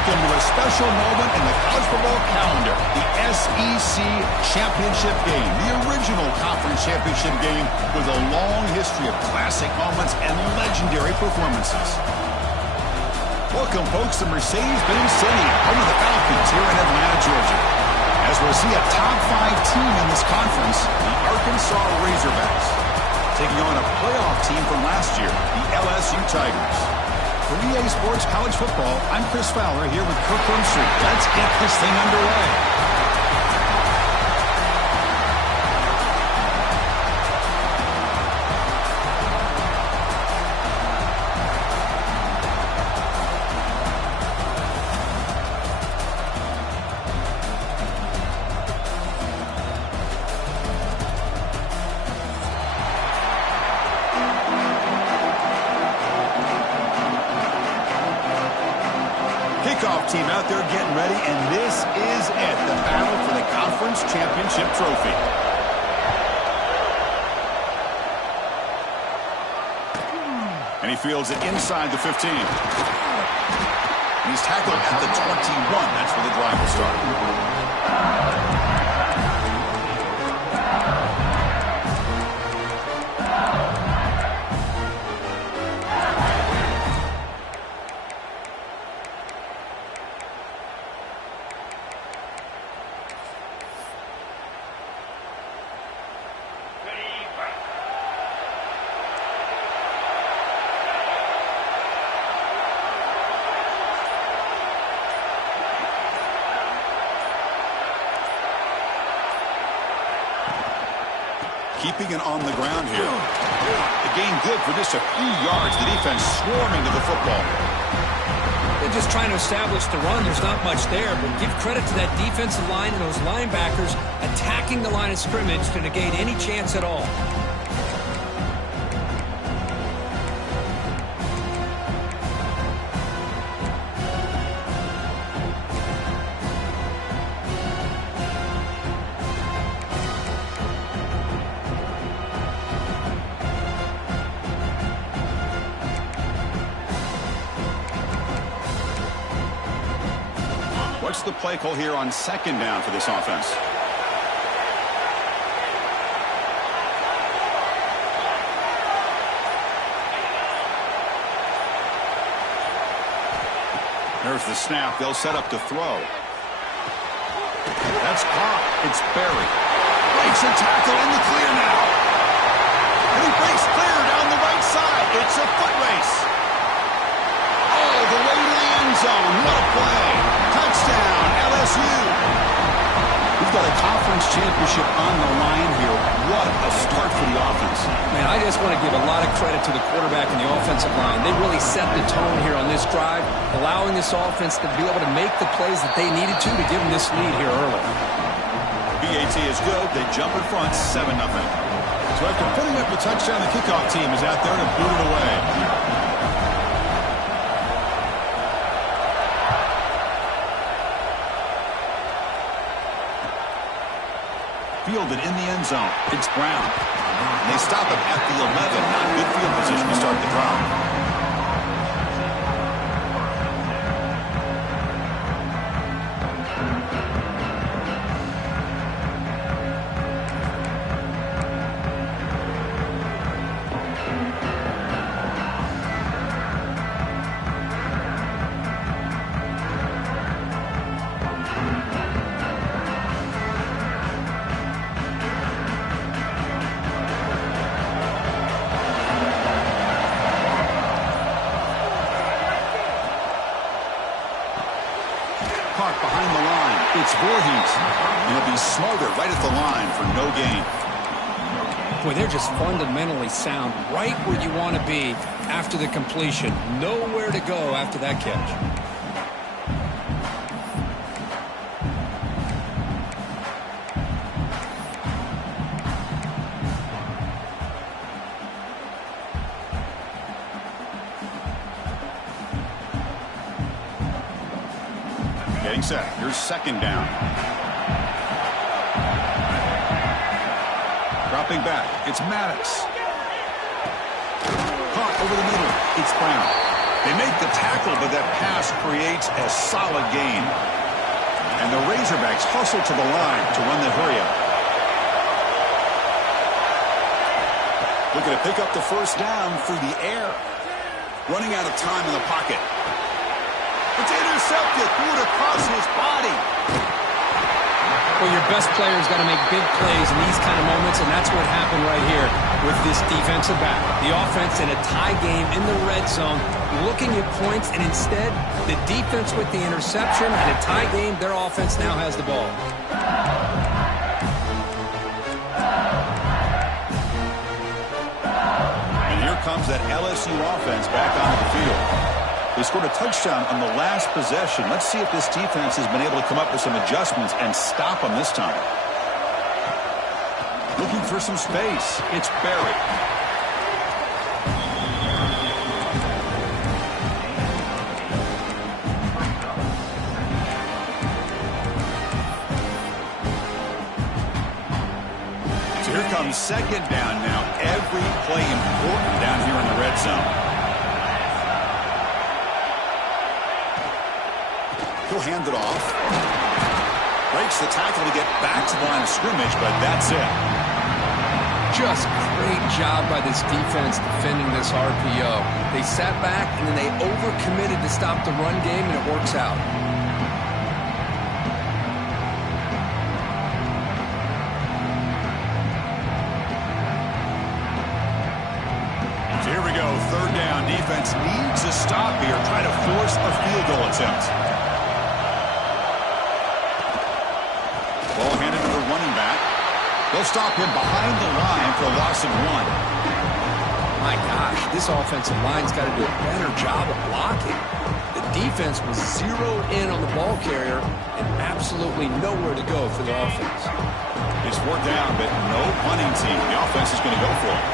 Welcome to a special moment in the college football calendar, the SEC Championship Game, the original conference championship game with a long history of classic moments and legendary performances. Welcome, folks, to Mercedes-Benz City, home of the Falcons here in Atlanta, Georgia. As we'll see a top 5 team in this conference, the Arkansas Razorbacks, taking on a playoff team from last year, the LSU Tigers. For EA Sports College Football, I'm Chris Fowler here with Kirk Herbstreit. Let's get this thing underway. Kickoff team out there getting ready, and this is it, the battle for the conference championship trophy. And he fields it inside the 15. And he's tackled at the 21. That's where the drive will start. Keeping it on the ground here. The gain good for just a few yards. The defense swarming to the football. They're just trying to establish the run. There's not much there, but give credit to that defensive line and those linebackers attacking the line of scrimmage to negate any chance at all. What's the play call here on second down for this offense? There's the snap. They'll set up to throw. That's caught. It's Berry. Breaks a tackle in the clear now. And he breaks clear down the right side. It's a foot race. Oh, the way to the end zone. What a play. Touchdown, LSU. We've got a conference championship on the line here. What a start for the offense. Man, I just want to give a lot of credit to the quarterback and the offensive line. They really set the tone here on this drive, allowing this offense to be able to make the plays that they needed to give them this lead here early. BAT is good. They jump in front, 7-0. So after putting up the touchdown, the kickoff team is out there to boot it away. Fielded in the end zone. It's Brown. They stop him at the 11. Not good field position to start the drive. Behind the line, it's Voorhees. He'll be smothered right at the line for no gain. Boy, they're just fundamentally sound, right where you want to be after the completion. Nowhere to go after that catch. Getting set. Here's second down. Dropping back. It's Maddox. Caught over the middle. It's Brown. They make the tackle, but that pass creates a solid gain. And the Razorbacks hustle to the line to run the hurry-up. Looking to pick up the first down through the air. Running out of time in the pocket. It's intercepted. Threw it across his body. Well, your best player's got to make big plays in these kind of moments, and that's what happened right here with this defensive back. The offense in a tie game in the red zone, looking at points, and instead, the defense with the interception and a tie game, their offense now has the ball. Comes that LSU offense back onto the field. They scored a touchdown on the last possession. Let's see if this defense has been able to come up with some adjustments and stop them this time. Looking for some space. It's Barry. Here comes second down now. Every play important down here in the red zone. He'll hand it off. Breaks the tackle to get back to the line of scrimmage, but that's it. Just great job by this defense defending this RPO. They sat back, and then they overcommitted to stop the run game, and it works out. Here we go, third down. Defense needs a stop here. Try to force a field goal attempt. Ball handed to the running back. They'll stop him behind the line for a loss of 1. My gosh, this offensive line's got to do a better job of blocking. The defense was zeroed in on the ball carrier and absolutely nowhere to go for the offense. It's 4th down, but no punting team. The offense is going to go for it.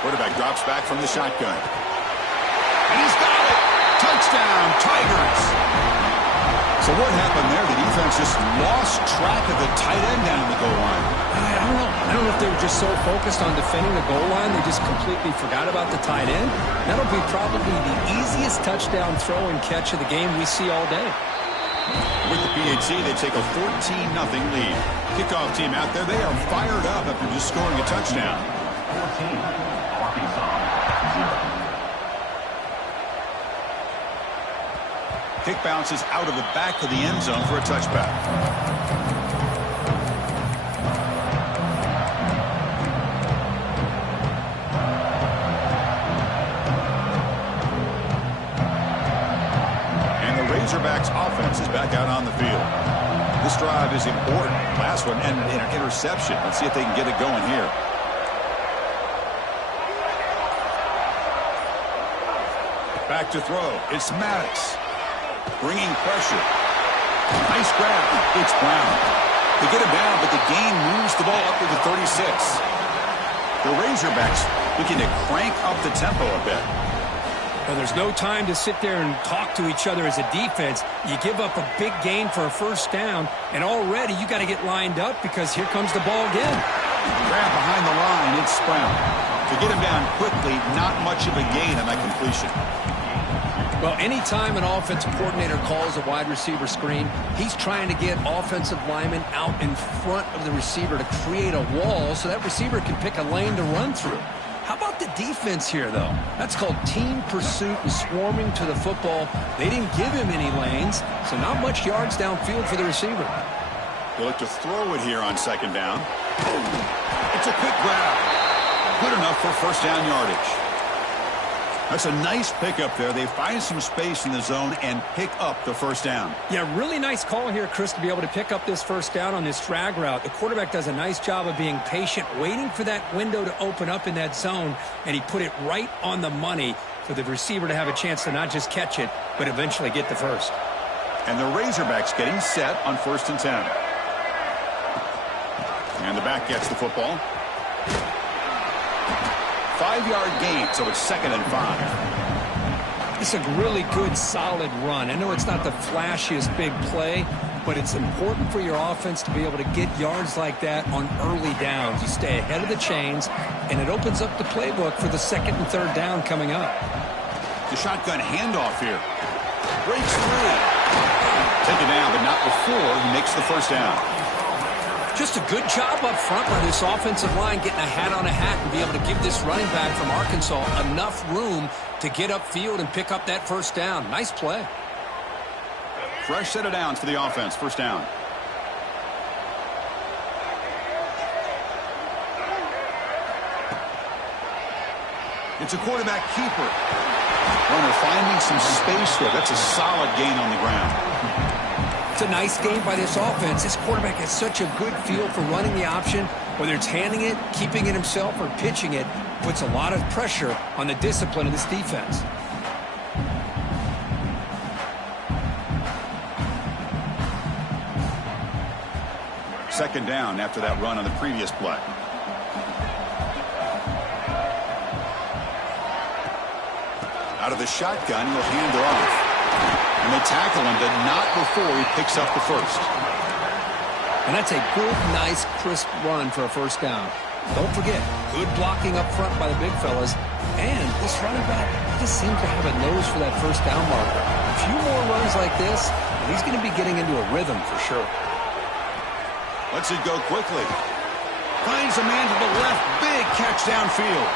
Quarterback drops back from the shotgun. And he's got it! Touchdown, Tigers! So what happened there? The defense just lost track of the tight end down the goal line. I don't know if they were just so focused on defending the goal line, they just completely forgot about the tight end. That'll be probably the easiest touchdown throw and catch of the game we see all day. With the PAT, they take a 14-0 lead. Kickoff team out there, they are fired up after just scoring a touchdown. 14. Kick bounces out of the back of the end zone for a touchback. And the Razorbacks offense is back out on the field. This drive is important. Last one ended in an interception. Let's see if they can get it going here. Back to throw. It's Maddox. Bringing pressure. Nice grab. It's Brown. They get him down, but the gain moves the ball up to the 36. The Razorbacks looking to crank up the tempo a bit. Well, there's no time to sit there and talk to each other as a defense. You give up a big gain for a first down, and already you got to get lined up because here comes the ball again. Grab behind the line. It's Brown. To get him down quickly, not much of a gain on that completion. Well, anytime an offensive coordinator calls a wide receiver screen, he's trying to get offensive linemen out in front of the receiver to create a wall so that receiver can pick a lane to run through. How about the defense here, though? That's called team pursuit and swarming to the football. They didn't give him any lanes, so not much yards downfield for the receiver. They look to throw it here on second down. It's a quick grab. Good enough for first down yardage. That's a nice pickup there. They find some space in the zone and pick up the first down. Yeah, really nice call here, Chris, to be able to pick up this first down on this drag route. The quarterback does a nice job of being patient, waiting for that window to open up in that zone, and he put it right on the money for the receiver to have a chance to not just catch it, but eventually get the first. And the Razorbacks getting set on 1st and 10. And the back gets the football. 5-yard gain, so it's 2nd and 5. It's a really good, solid run. I know it's not the flashiest big play, but it's important for your offense to be able to get yards like that on early downs. You stay ahead of the chains, and it opens up the playbook for the second and third down coming up. The shotgun handoff here. Breaks through. Taken down, but not before he makes the first down. Just a good job up front by this offensive line, getting a hat on a hat and be able to give this running back from Arkansas enough room to get upfield and pick up that first down. Nice play. Fresh set of downs for the offense. First down. It's a quarterback keeper. Runner finding some space there. That's a solid gain on the ground. It's a nice game by this offense. This quarterback has such a good feel for running the option. Whether it's handing it, keeping it himself, or pitching it, puts a lot of pressure on the discipline of this defense. Second down after that run on the previous play. Out of the shotgun, he'll hand it off. And they tackle him, but not before he picks up the first. And that's a good, nice, crisp run for a first down. Don't forget, good blocking up front by the big fellas. And this running back just seems to have a nose for that first down marker. A few more runs like this, and he's going to be getting into a rhythm for sure. Lets it go quickly. Finds a man to the left. Big catch downfield.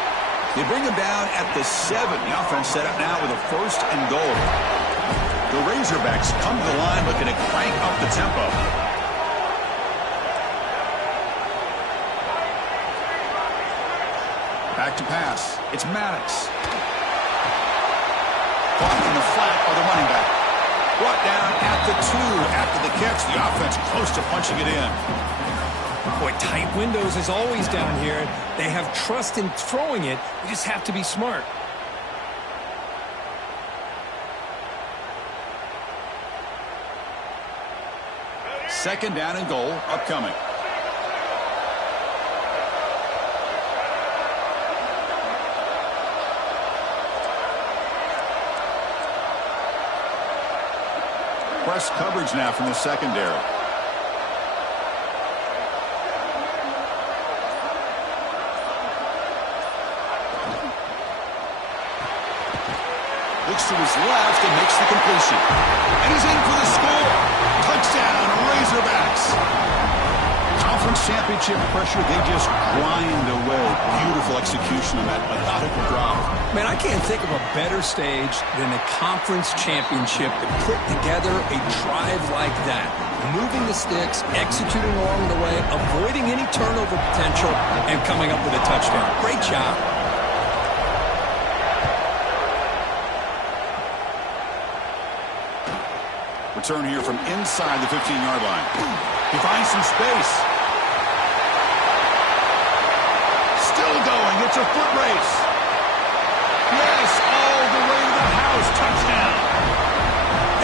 They bring him down at the 7. The offense set up now with a first and goal. The Razorbacks come to the line looking to crank up the tempo. Back to pass. It's Maddox. Caught in the flat by the running back. Brought down at the 2 after the catch. The offense close to punching it in. Boy, tight windows is always down here. They have trust in throwing it. You just have to be smart. Second down and goal upcoming. Press coverage now from the secondary. Looks to his left and makes the completion. And he's in for the score. Touchdown, Razorbacks. Conference championship pressure, they just grind away. Beautiful execution on that methodical drop. Man, I can't think of a better stage than the conference championship to put together a drive like that. Moving the sticks, executing along the way, avoiding any turnover potential, and coming up with a touchdown. Great job. Return here from inside the 15-yard line. He finds some space. Still going. It's a foot race. Yes, all the way to the house. Touchdown.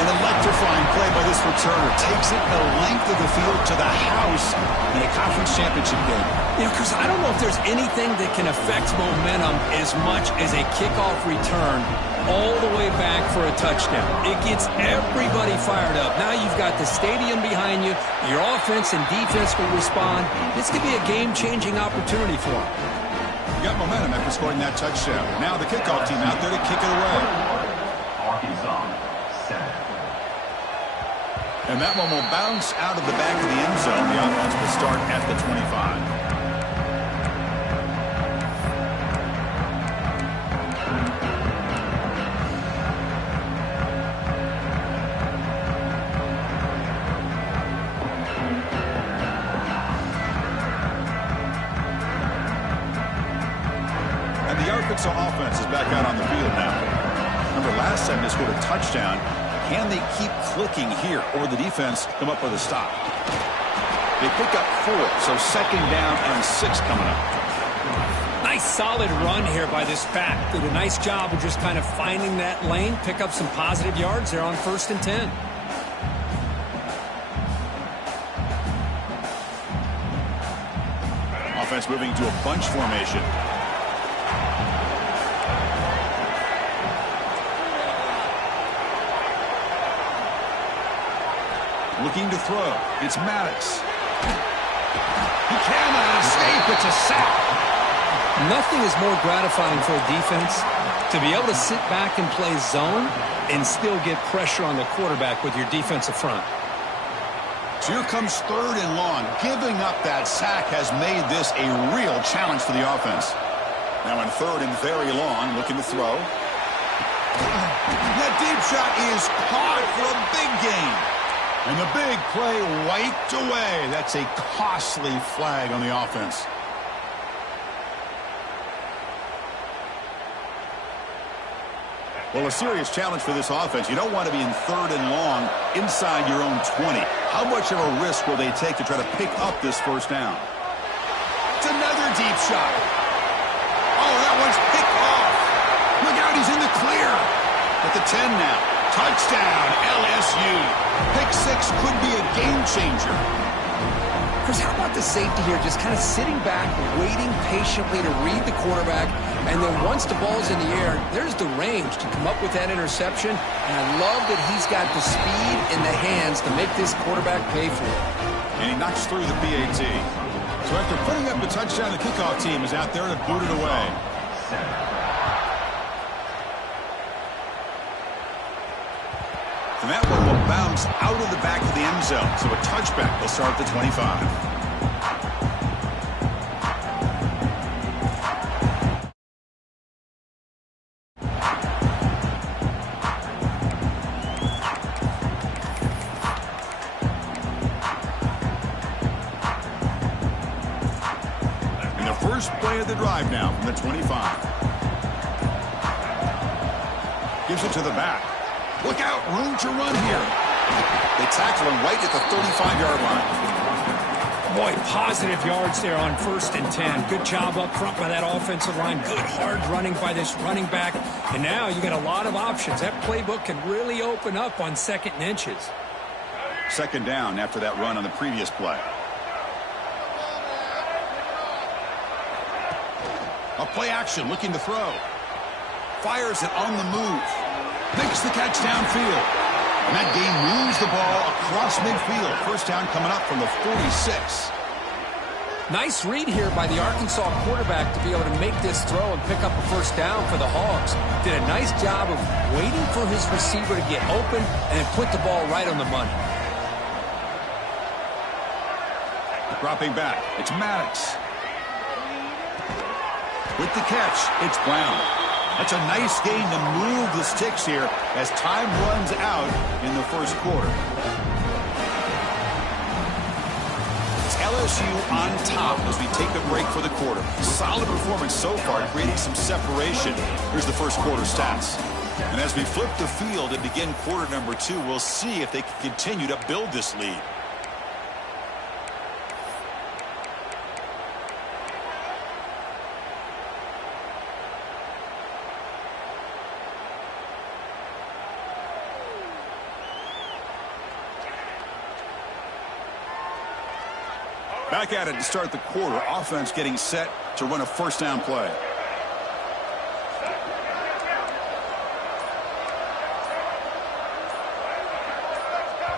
An electrifying play by this returner. Takes it the length of the field to the house in a conference championship game. You know, Chris, I don't know if there's anything that can affect momentum as much as a kickoff return all the way back for a touchdown. It gets everybody fired up. Now you've got the stadium behind you. Your offense and defense will respond. This could be a game-changing opportunity for them. You got momentum after scoring that touchdown. Now the kickoff team out there to kick it away. And that one will bounce out of the back of the end zone. The offense will start at the 25. Arkansas offense is back out on the field now. Remember, last time they scored a touchdown. Can they keep clicking here, or the defense come up with a stop? They pick up 4, so second down and 6 coming up. Nice solid run here by this back. Did a nice job of just kind of finding that lane, pick up some positive yards there on 1st and 10. Offense moving to a bunch formation. Looking to throw. It's Maddox. He cannot escape. It's a sack. Nothing is more gratifying for a defense to be able to sit back and play zone and still get pressure on the quarterback with your defensive front. So here comes 3rd and long. Giving up that sack has made this a real challenge for the offense. Now in 3rd and very long, looking to throw. That deep shot is caught for a big gain. And the big play wiped away. That's a costly flag on the offense. Well, a serious challenge for this offense. You don't want to be in 3rd and long inside your own 20. How much of a risk will they take to try to pick up this 1st down? It's another deep shot. Oh, that one's picked off. Look out, he's in the clear. At the 10 now. Touchdown, LSU. Pick 6 could be a game changer. Chris, how about the safety here just kind of sitting back, waiting patiently to read the quarterback, and then once the ball's in the air, there's the range to come up with that interception, and I love that he's got the speed in the hands to make this quarterback pay for it. And he knocks through the PAT. So after putting up the touchdown, the kickoff team is out there to boot it away. And that one will bounce out of the back of the end zone. So a touchback will start at the 25. And the first play of the drive now from the 25. Gives it to the back. Look out, room to run here. They tackle him right at the 35-yard line. Boy, positive yards there on 1st and 10. Good job up front by that offensive line. Good hard running by this running back. And now you got a lot of options. That playbook can really open up on 2nd and inches. 2nd down after that run on the previous play. A play action, looking to throw. Fires it on the move. Makes the catch downfield. And that game moves the ball across midfield. 1st down coming up from the 46. Nice read here by the Arkansas quarterback to be able to make this throw and pick up a 1st down for the Hogs. Did a nice job of waiting for his receiver to get open and then put the ball right on the money. Dropping back, it's Maddox. With the catch, it's Brown. That's a nice gain to move the sticks here as time runs out in the 1st quarter. It's LSU on top as we take the break for the quarter. Solid performance so far, creating some separation. Here's the 1st quarter stats. And as we flip the field and begin quarter number 2, we'll see if they can continue to build this lead. Back at it to start the quarter. Offense getting set to run a 1st down play.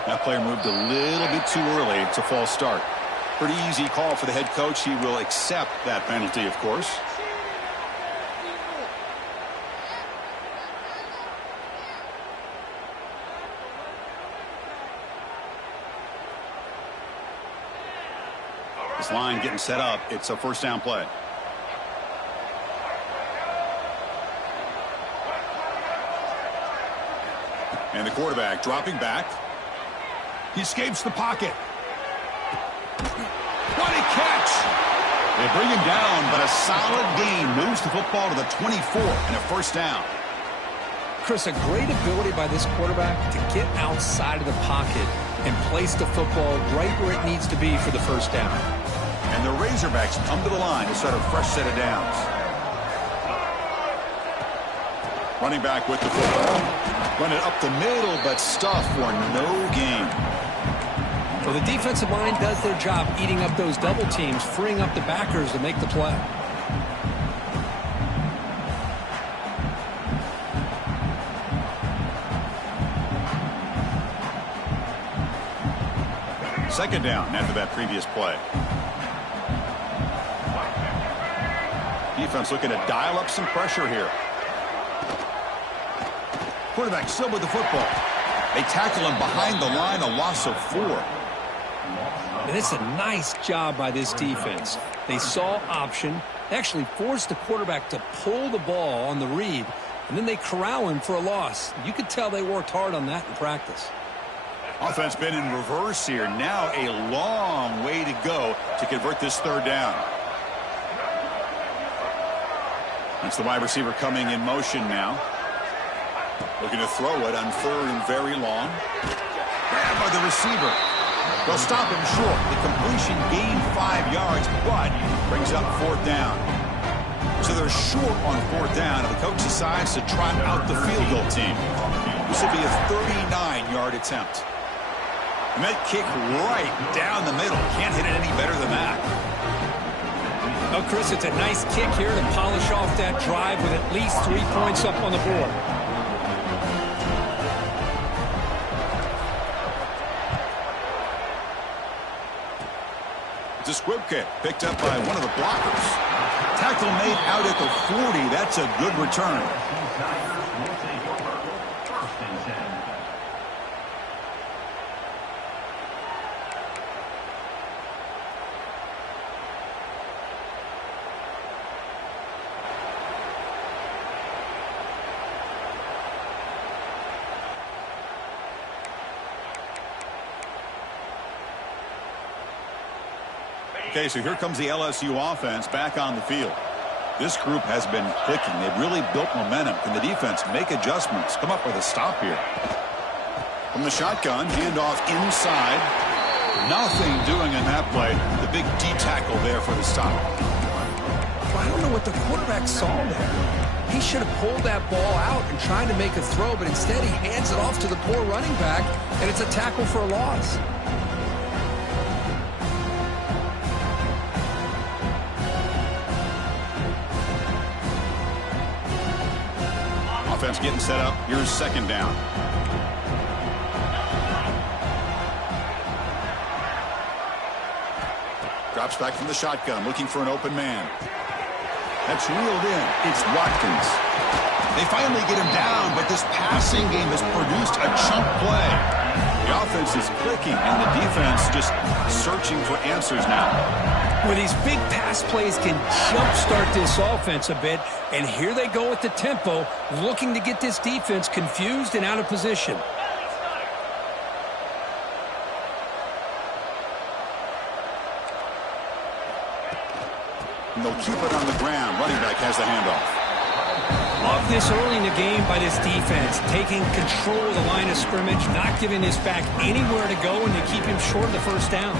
That player moved a little bit too early. It's a false start. Pretty easy call for the head coach. He will accept that penalty, of course. This line getting set up. It's a 1st down play. And the quarterback dropping back. He escapes the pocket. What a catch! They bring him down, but a solid gain moves the football to the 24 and a 1st down. Chris, a great ability by this quarterback to get outside of the pocket and place the football right where it needs to be for the 1st down. And the Razorbacks come to the line to start a fresh set of downs. Running back with the football. Run it up the middle, but stuff for no gain. Well, the defensive line does their job eating up those double teams, freeing up the backers to make the play. Second down after that previous play. Defense looking to dial up some pressure here. Quarterback still with the football. They tackle him behind the line, a loss of 4. And it's a nice job by this defense. They saw option, actually forced the quarterback to pull the ball on the read, and then they corral him for a loss. You could tell they worked hard on that in practice. Offense been in reverse here. Now a long way to go to convert this third down. That's the wide receiver coming in motion now. Looking to throw it on 3rd and very long. Grabbed by the receiver. They'll stop him short. The completion gained 5 yards, but brings up 4th down. So they're short on 4th down, and the coach decides to trot out the field goal team. This will be a 39-yard attempt. And that kick right down the middle. Can't hit it any better than that. Oh, Chris, it's a nice kick here to polish off that drive with at least 3 points up on the board. It's a squib kick picked up by one of the blockers. Tackle made out at the 40. That's a good return. Okay, so here comes the LSU offense back on the field. This group has been clicking. They've really built momentum. Can the defense make adjustments? Come up with a stop here. From the shotgun, handoff inside. Nothing doing in that play. The big D tackle there for the stop. Well, I don't know what the quarterback saw there. He should have pulled that ball out and tried to make a throw, but instead he hands it off to the poor running back, and it's a tackle for a loss. Offense getting set up. Here's 2nd down. Drops back from the shotgun, looking for an open man. That's reeled in. It's Watkins. They finally get him down, but this passing game has produced a chunk play. The offense is clicking, and the defense just searching for answers now. Well, these big pass plays can jumpstart this offense a bit, and here they go with the tempo, looking to get this defense confused and out of position. And they'll keep it on the ground. Running back has the handoff. Love this early in the game by this defense, taking control of the line of scrimmage, not giving this back anywhere to go, and to keep him short of the 1st down.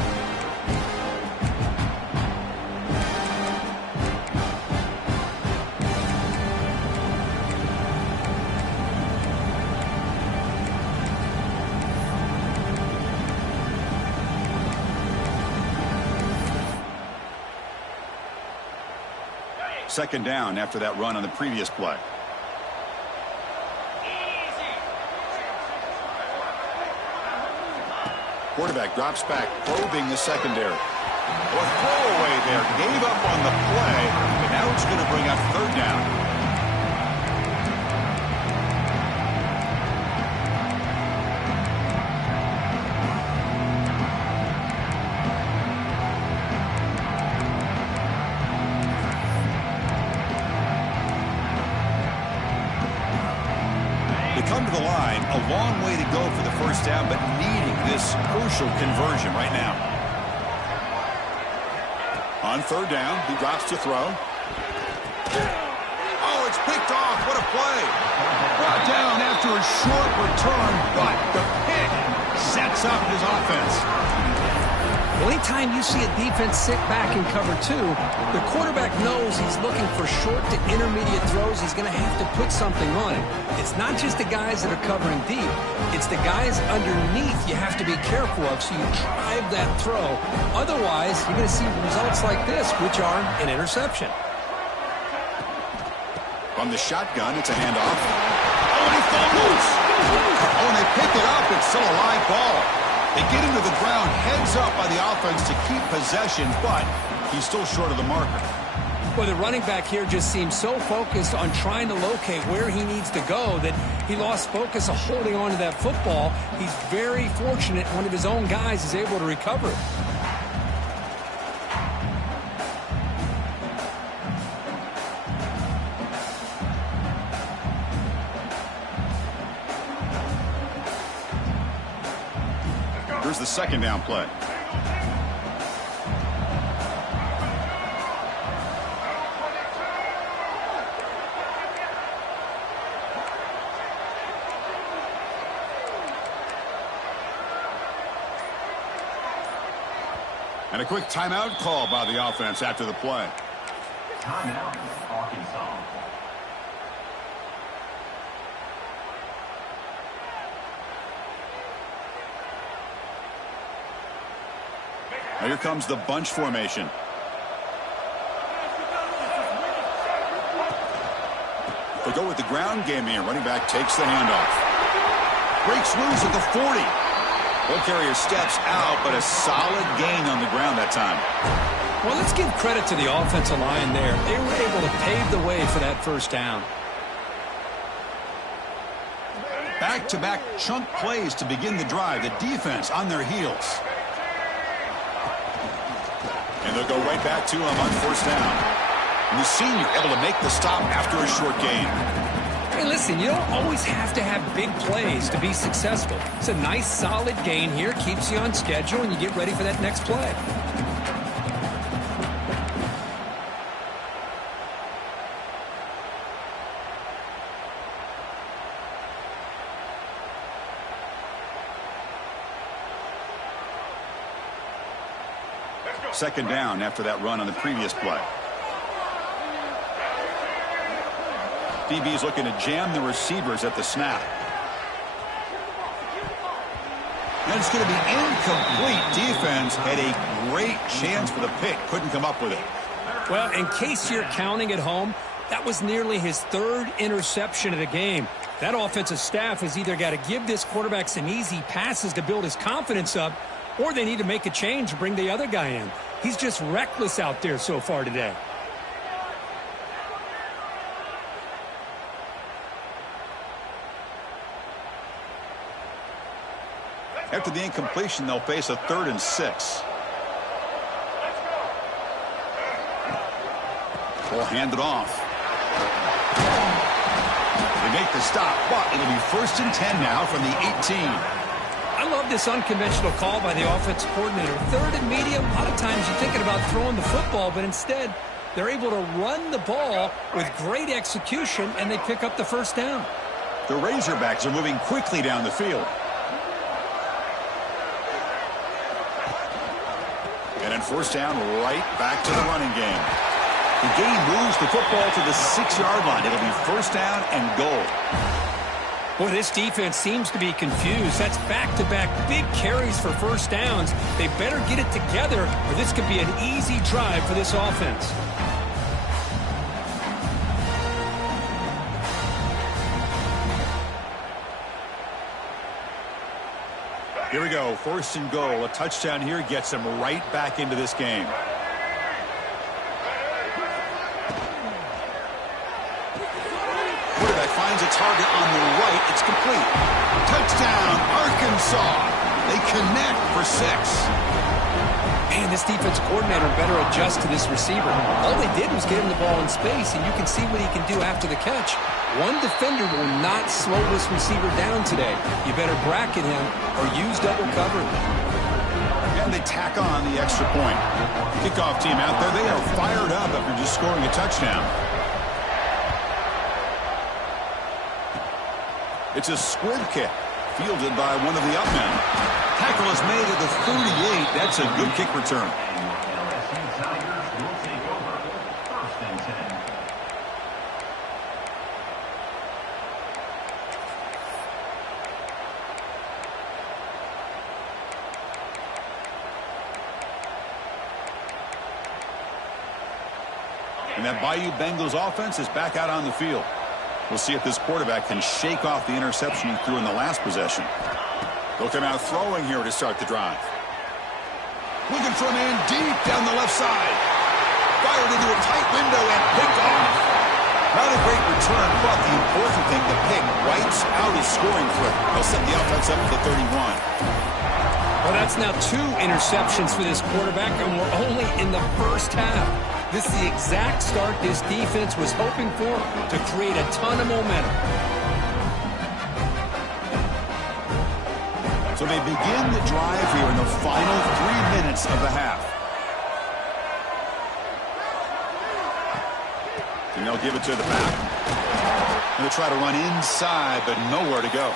Second down after that run on the previous play. Quarterback drops back, probing the secondary. A throwaway there. Gave up on the play, but now it's going to bring up 3rd down. Come to the line, a long way to go for the 1st down, but needing this crucial conversion right now. On 3rd down, he drops to throw. Oh, it's picked off. What a play. Brought down after a short return, but the pick sets up his offense. Well, anytime you see a defense sit back in cover 2, the quarterback knows he's looking for short to intermediate throws. He's going to have to put something on it. It's not just the guys that are covering deep. It's the guys underneath you have to be careful of, so you drive that throw. Otherwise, you're going to see results like this, which are an interception. From the shotgun, it's a handoff. Oh, and he fumbles. Oh, and they pick it up. It's still a live ball. They get him to the ground, heads up by the offense to keep possession, but he's still short of the marker. Well, the running back here just seems so focused on trying to locate where he needs to go that he lost focus of holding on to that football. He's very fortunate one of his own guys is able to recover it. Here's the second down play. And a quick timeout call by the offense after the play. Timeout, Arkansas. Now here comes the bunch formation. They go with the ground game here. Running back takes the handoff. Breaks loose at the 40. Ball carrier steps out, but a solid gain on the ground that time. Well, let's give credit to the offensive line there. They were able to pave the way for that first down. Back-to-back chunk plays to begin the drive. The defense on their heels. And they'll go right back to him on first down. And the senior able to make the stop after a short gain. Hey, listen, you don't always have to have big plays to be successful. It's a nice, solid gain here. Keeps you on schedule, and you get ready for that next play. Second down after that run on the previous play. DB's looking to jam the receivers at the snap. And it's going to be incomplete. Defense had a great chance for the pick. Couldn't come up with it. Well, in case you're counting at home, that was nearly his third interception of the game. That offensive staff has either got to give this quarterback some easy passes to build his confidence up, or they need to make a change and bring the other guy in. He's just reckless out there so far today. After the incompletion, they'll face a 3rd and 6. Ball handed off. They make the stop, but it'll be 1st and 10 now from the 18. I love this unconventional call by the offensive coordinator. 3rd and medium, a lot of times you're thinking about throwing the football, but instead they're able to run the ball with great execution, and they pick up the first down. The Razorbacks are moving quickly down the field. And then first down, right back to the running game. The game moves the football to the 6-yard line. It'll be first down and goal. Boy, this defense seems to be confused. That's back-to-back big carries for first downs. They better get it together, or this could be an easy drive for this offense. Here we go, 1st and goal. A touchdown here gets them right back into this game. Quarterback finds a target on the right. It's complete. Touchdown, Arkansas. They connect for 6. Man, this defense coordinator better adjust to this receiver. All they did was get him the ball in space, and you can see what he can do after the catch. One defender will not slow this receiver down today. You better bracket him or use double cover. And they tack on the extra point. Kickoff team out there, they are fired up after just scoring a touchdown. It's a squib kick, fielded by one of the up men. Tackle is made at the 38. That's a good kick return. And that Bayou Bengals offense is back out on the field. We'll see if this quarterback can shake off the interception he threw in the last possession. They'll come out throwing here to start the drive. Looking for a man deep down the left side. Fired into a tight window and picked off. Not a great return, but the important thing, the pick wipes out his scoring threat. He'll set the offense up at the 31. Well, that's now 2 interceptions for this quarterback, and we're only in the first half. This is the exact start this defense was hoping for to create a ton of momentum. So they begin the drive here in the final 3 minutes of the half. And they'll give it to the back. They'll try to run inside, but nowhere to go.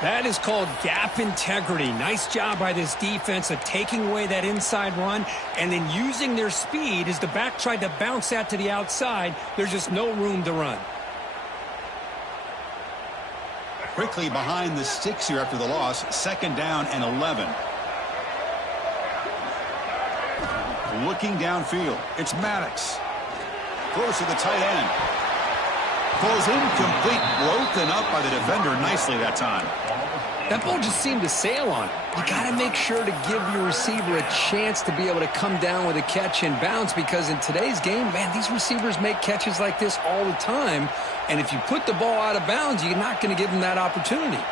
That is called gap integrity. Nice job by this defense of taking away that inside run and then using their speed as the back tried to bounce that to the outside. There's just no room to run. Quickly behind the sticks here after the loss. 2nd down and 11. Looking downfield. It's Maddox. Throws to the tight end. Falls incomplete. Broken up by the defender nicely that time. That ball just seemed to sail on. You got to make sure to give your receiver a chance to be able to come down with a catch and bounce, because in today's game, man, these receivers make catches like this all the time. And if you put the ball out of bounds, you're not going to give them that opportunity.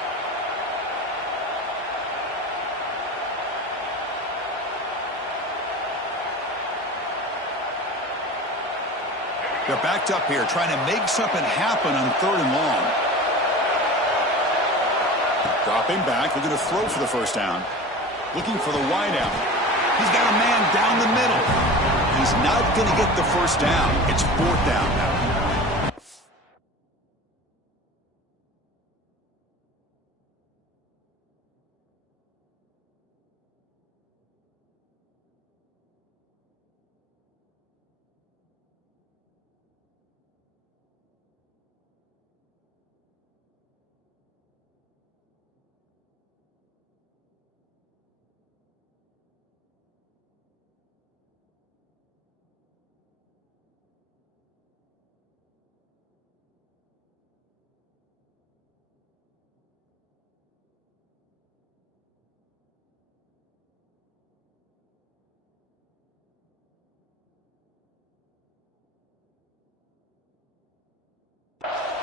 They're backed up here, trying to make something happen on 3rd and long. Dropping back, looking to throw for the first down. Looking for the wideout. He's got a man down the middle. He's not going to get the first down. It's 4th down now.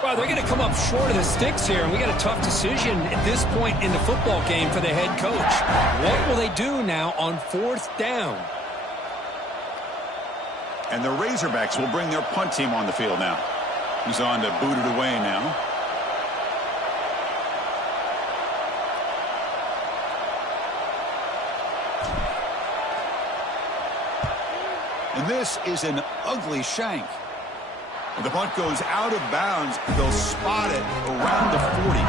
Well, they're going to come up short of the sticks here, and we got a tough decision at this point in the football game for the head coach. What will they do now on 4th down? And the Razorbacks will bring their punt team on the field now. He's on to boot it away now. And this is an ugly shank. And the punt goes out of bounds. They'll spot it around the 40.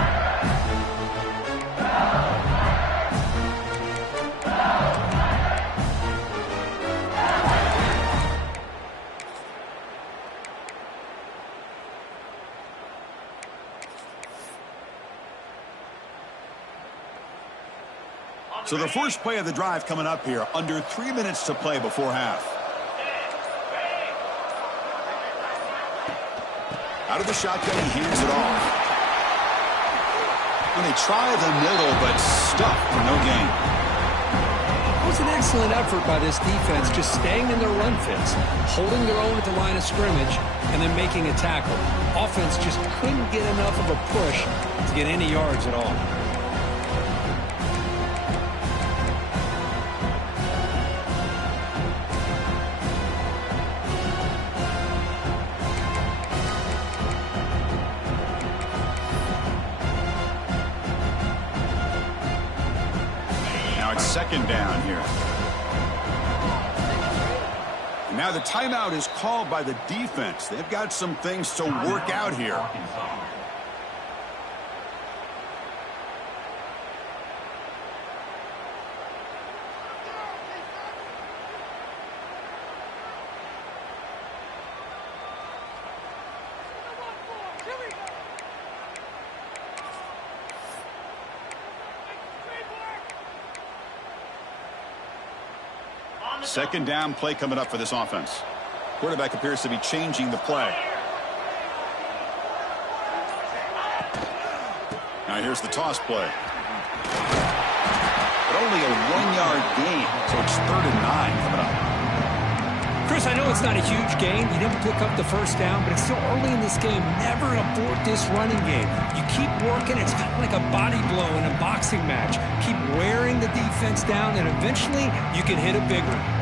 So the first play of the drive coming up here. Under 3 minutes to play before half. Out of the shotgun, he hands it off. And they try the middle, but stuffed for no gain. It was an excellent effort by this defense, just staying in their run fits, holding their own at the line of scrimmage, and then making a tackle. Offense just couldn't get enough of a push to get any yards at all. Second down here. And now the timeout is called by the defense. They've got some things to work out here. Second down play coming up for this offense. Quarterback appears to be changing the play. Now here's the toss play. But only a 1-yard gain, so it's 3rd and 9 coming up. Chris, I know it's not a huge gain. You didn't pick up the first down, but it's still early in this game. Never abort this running game. You keep working. It's kind of like a body blow in a boxing match. Keep wearing the defense down, and eventually you can hit a big one.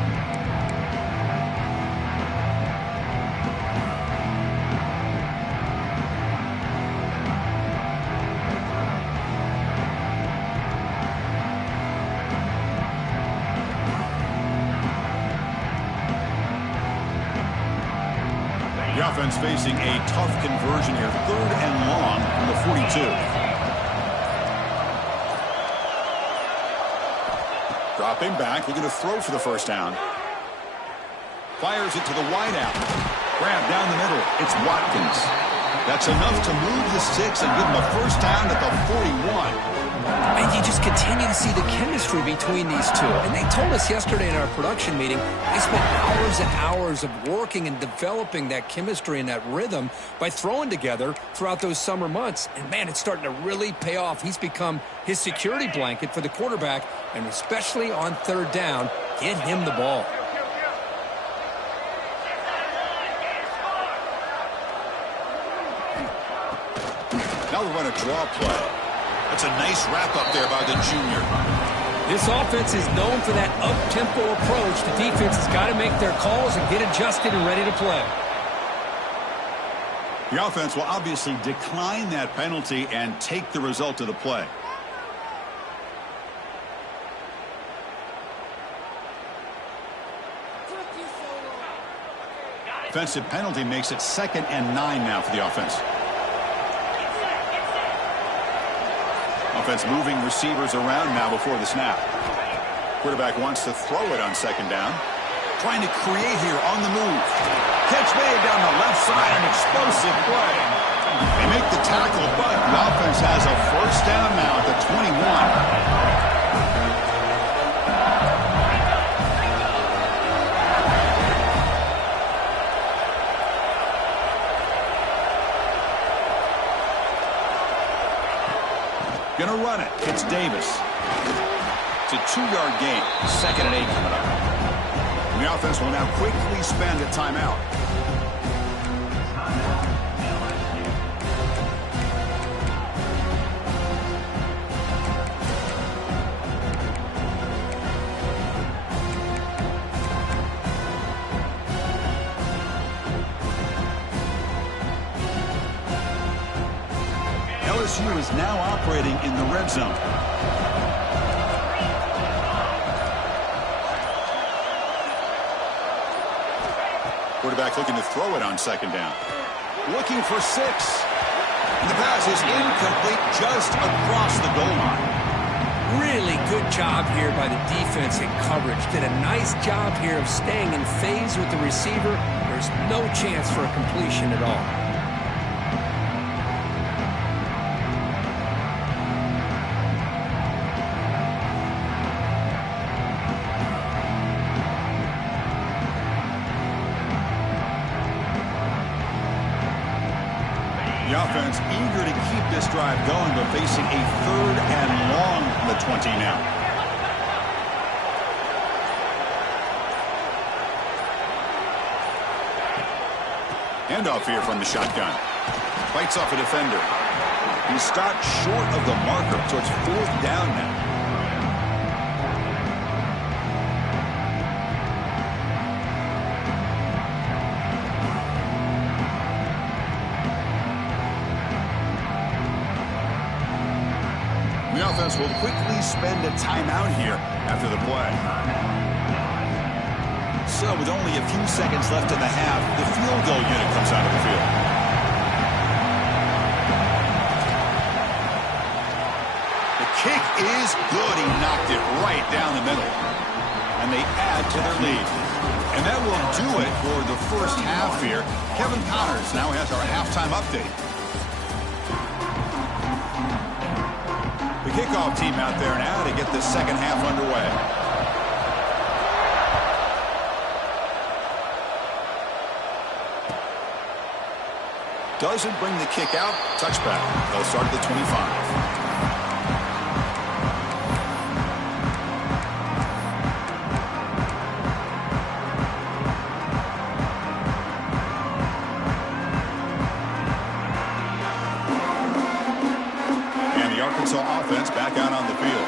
The offense facing a tough conversion here. 3rd and long from the 42. Dropping back, looking to throw for the first down. Fires it to the wideout. Grab down the middle. It's Watkins. That's enough to move the sticks and give him a first down at the 41. And you just continue to see the chemistry between these two. And they told us yesterday in our production meeting, they spent hours and hours of working and developing that chemistry and that rhythm by throwing together throughout those summer months. And, man, it's starting to really pay off. He's become his security blanket for the quarterback, and especially on 3rd down, get him the ball. Now we run a draw play. That's a nice wrap-up there by the junior. This offense is known for that up-tempo approach. The defense has got to make their calls and get adjusted and ready to play. The offense will obviously decline that penalty and take the result of the play. Offensive penalty makes it 2nd and 9 now for the offense. Offense moving receivers around now before the snap. Quarterback wants to throw it on 2nd down. Trying to create here on the move. Catch made down the left side, an explosive play. They make the tackle, but the offense has a first down now at the 21. Gonna run it. It's Davis. It's a 2-yard gain. 2nd and 8 coming up. And the offense will now quickly spend a timeout. LSU is now operating in the red zone. Quarterback looking to throw it on 2nd down. Looking for 6. And the pass is incomplete just across the goal line. Really good job here by the defense in coverage. Did a nice job here of staying in phase with the receiver. There's no chance for a completion at all. The offense eager to keep this drive going, but facing a 3rd and long from the 20 now. Handoff here from the shotgun. Fights off a defender. He's stopped short of the marker, so it's 4th down now. The offense will quickly spend a timeout here after the play. So with only a few seconds left in the half, the field goal unit comes out of the field. The kick is good. He knocked it right down the middle. And they add to their lead. And that will do it for the first half here. Kevin Connors now has our halftime update. The kickoff team out there now to get the second half underway. Doesn't bring the kick out. Touchback. They'll start at the 25. offense back out on the field.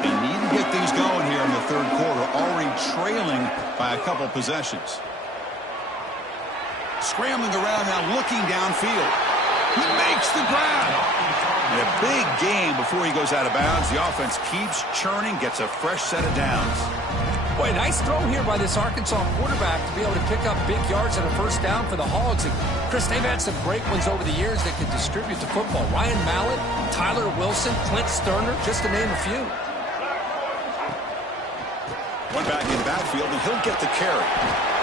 They need to get things going here in the third quarter, already trailing by a couple possessions. Scrambling around now, looking downfield. He makes the grab. And a big gain before he goes out of bounds. The offense keeps churning, gets a fresh set of downs. Boy, nice throw here by this Arkansas quarterback to be able to pick up big yards and a first down for the Hogs. And Chris, they've had some great ones over the years that could distribute the football. Ryan Mallett, Tyler Wilson, Clint Sterner, just to name a few. One back in the backfield, and he'll get the carry.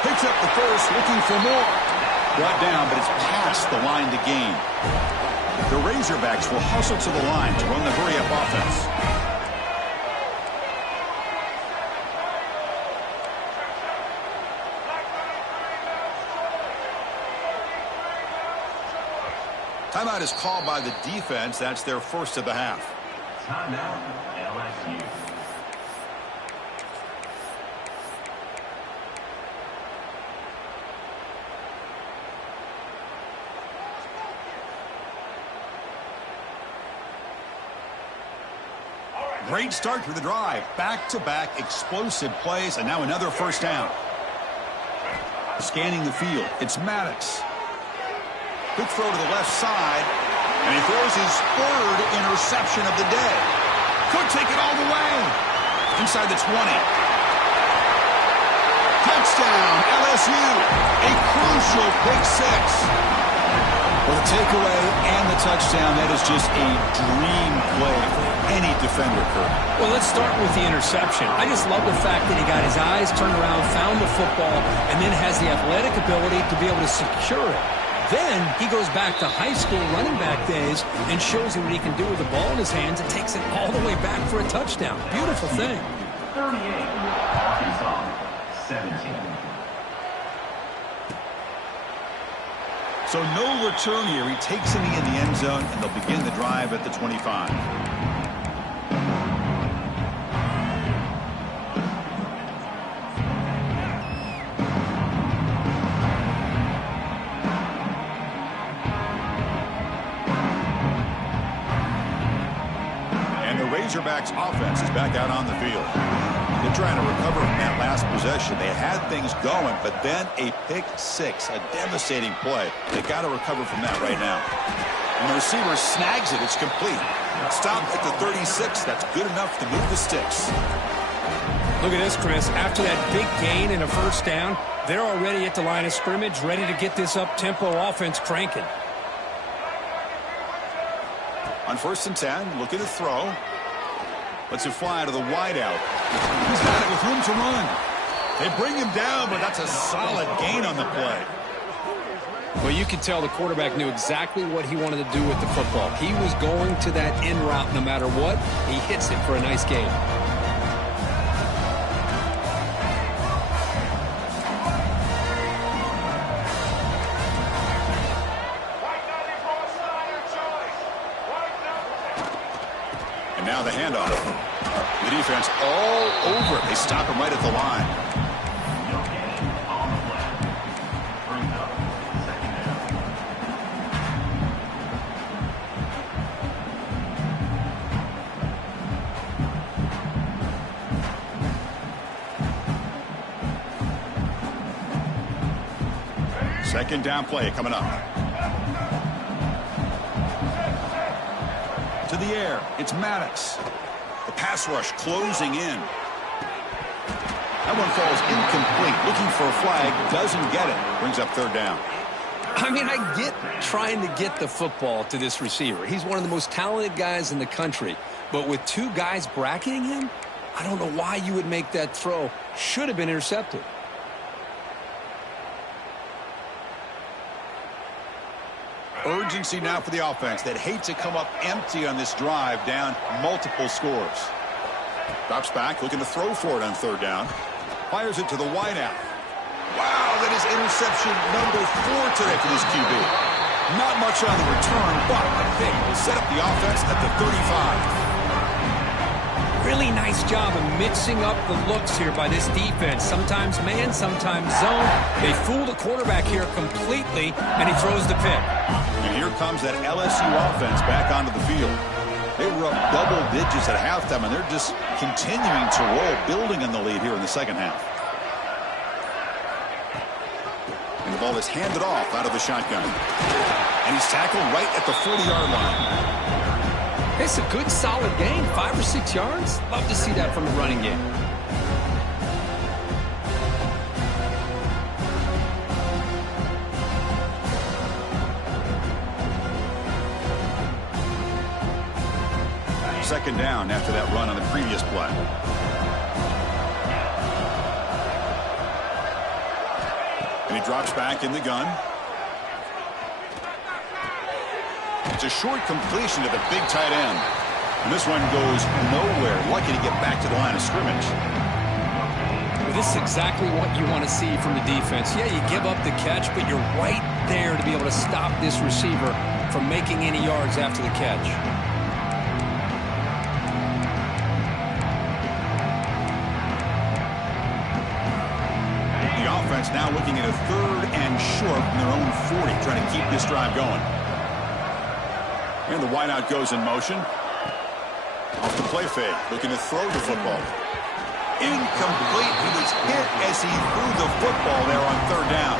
Picks up the first, looking for more. Brought down, but it's past the line to gain. The Razorbacks will hustle to the line to run the hurry-up offense. Timeout is called by the defense. That's their first of the half. Timeout, LSU. Great start to the drive. Back-to-back explosive plays, and now another first down. Scanning the field, it's Maddox. Quick throw to the left side, and he throws his third interception of the day. Could take it all the way. Inside the 20. Touchdown, LSU. A crucial pick six. Well, the takeaway and the touchdown, that is just a dream play for any defender, Kurt. Well, let's start with the interception. I just love the fact that he got his eyes turned around, found the football, and then has the athletic ability to be able to secure it. Then he goes back to high school running back days and shows you what he can do with the ball in his hands and takes it all the way back for a touchdown. Beautiful thing. 38, Arkansas, 17. So no return here. He takes it in the end zone, and they'll begin the drive at the 25. And the Razorbacks offense is back out on the field. They're trying to recover from that last possession. They had things going, but then a pick six, a devastating play. They got to recover from that right now. And the receiver snags it. It's complete. Stopped at the 36. That's good enough to move the sticks. Look at this, Chris. After that big gain and a first down, they're already at the line of scrimmage, ready to get this up-tempo offense cranking. On 1st and 10, look at the throw. Lets it fly to the wideout. He's got it with room to run. They bring him down, but that's a solid gain on the play. Well, you could tell the quarterback knew exactly what he wanted to do with the football. He was going to that in route no matter what. He hits it for a nice gain. Now the handoff. The defense all over it. They stop him right at the line. No gain on the play. Brings up second down. Second down play coming up. To the air, it's Maddox. The pass rush closing in. That one falls incomplete. Looking for a flag, doesn't get it. Brings up third down. I mean, I get trying to get the football to this receiver. He's one of the most talented guys in the country. But with two guys bracketing him, I don't know why you would make that throw. Should have been intercepted. Urgency now for the offense that hate to come up empty on this drive, down multiple scores. Drops back, looking to throw for it on third down. Fires it to the wideout. Wow, that is interception number 4 today for this QB. Not much on the return, but a pick will set up the offense at the 35. Really nice job of mixing up the looks here by this defense. Sometimes man, sometimes zone. They fool the quarterback here completely, and he throws the pick. And here comes that LSU offense back onto the field. They were up double digits at halftime, and they're just continuing to roll, building on the lead here in the second half. And the ball is handed off out of the shotgun. And he's tackled right at the 40-yard line. It's a good, solid gain, 5 or 6 yards. Love to see that from the running game. Second down after that run on the previous play. And he drops back in the gun. It's a short completion to the big tight end. And this one goes nowhere. Lucky to get back to the line of scrimmage. Well, this is exactly what you want to see from the defense. Yeah, you give up the catch, but you're right there to be able to stop this receiver from making any yards after the catch. Now looking at a 3rd and short from their own 40, trying to keep this drive going. And the wideout goes in motion. Off the play fake, looking to throw the football. Incomplete. He was hit as he threw the football there on 3rd down.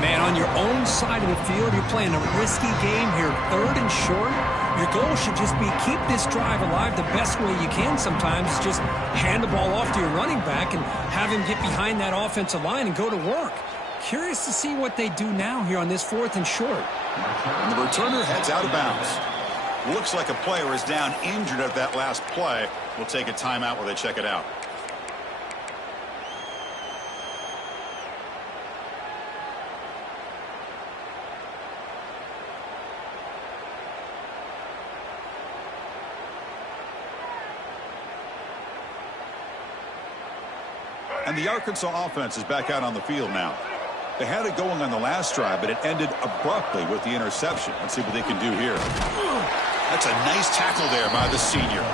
Man, on your own side of the field, you're playing a risky game here, 3rd and short. Your goal should just be keep this drive alive the best way you can sometimes. Just hand the ball off to your running back and have him get behind that offensive line and go to work. Curious to see what they do now here on this 4th and short. And the returner heads out of bounds. Looks like a player is down injured at that last play. We'll take a timeout while they check it out. And the Arkansas offense is back out on the field now. They had it going on the last drive, but it ended abruptly with the interception. Let's see what they can do here. That's a nice tackle there by the senior.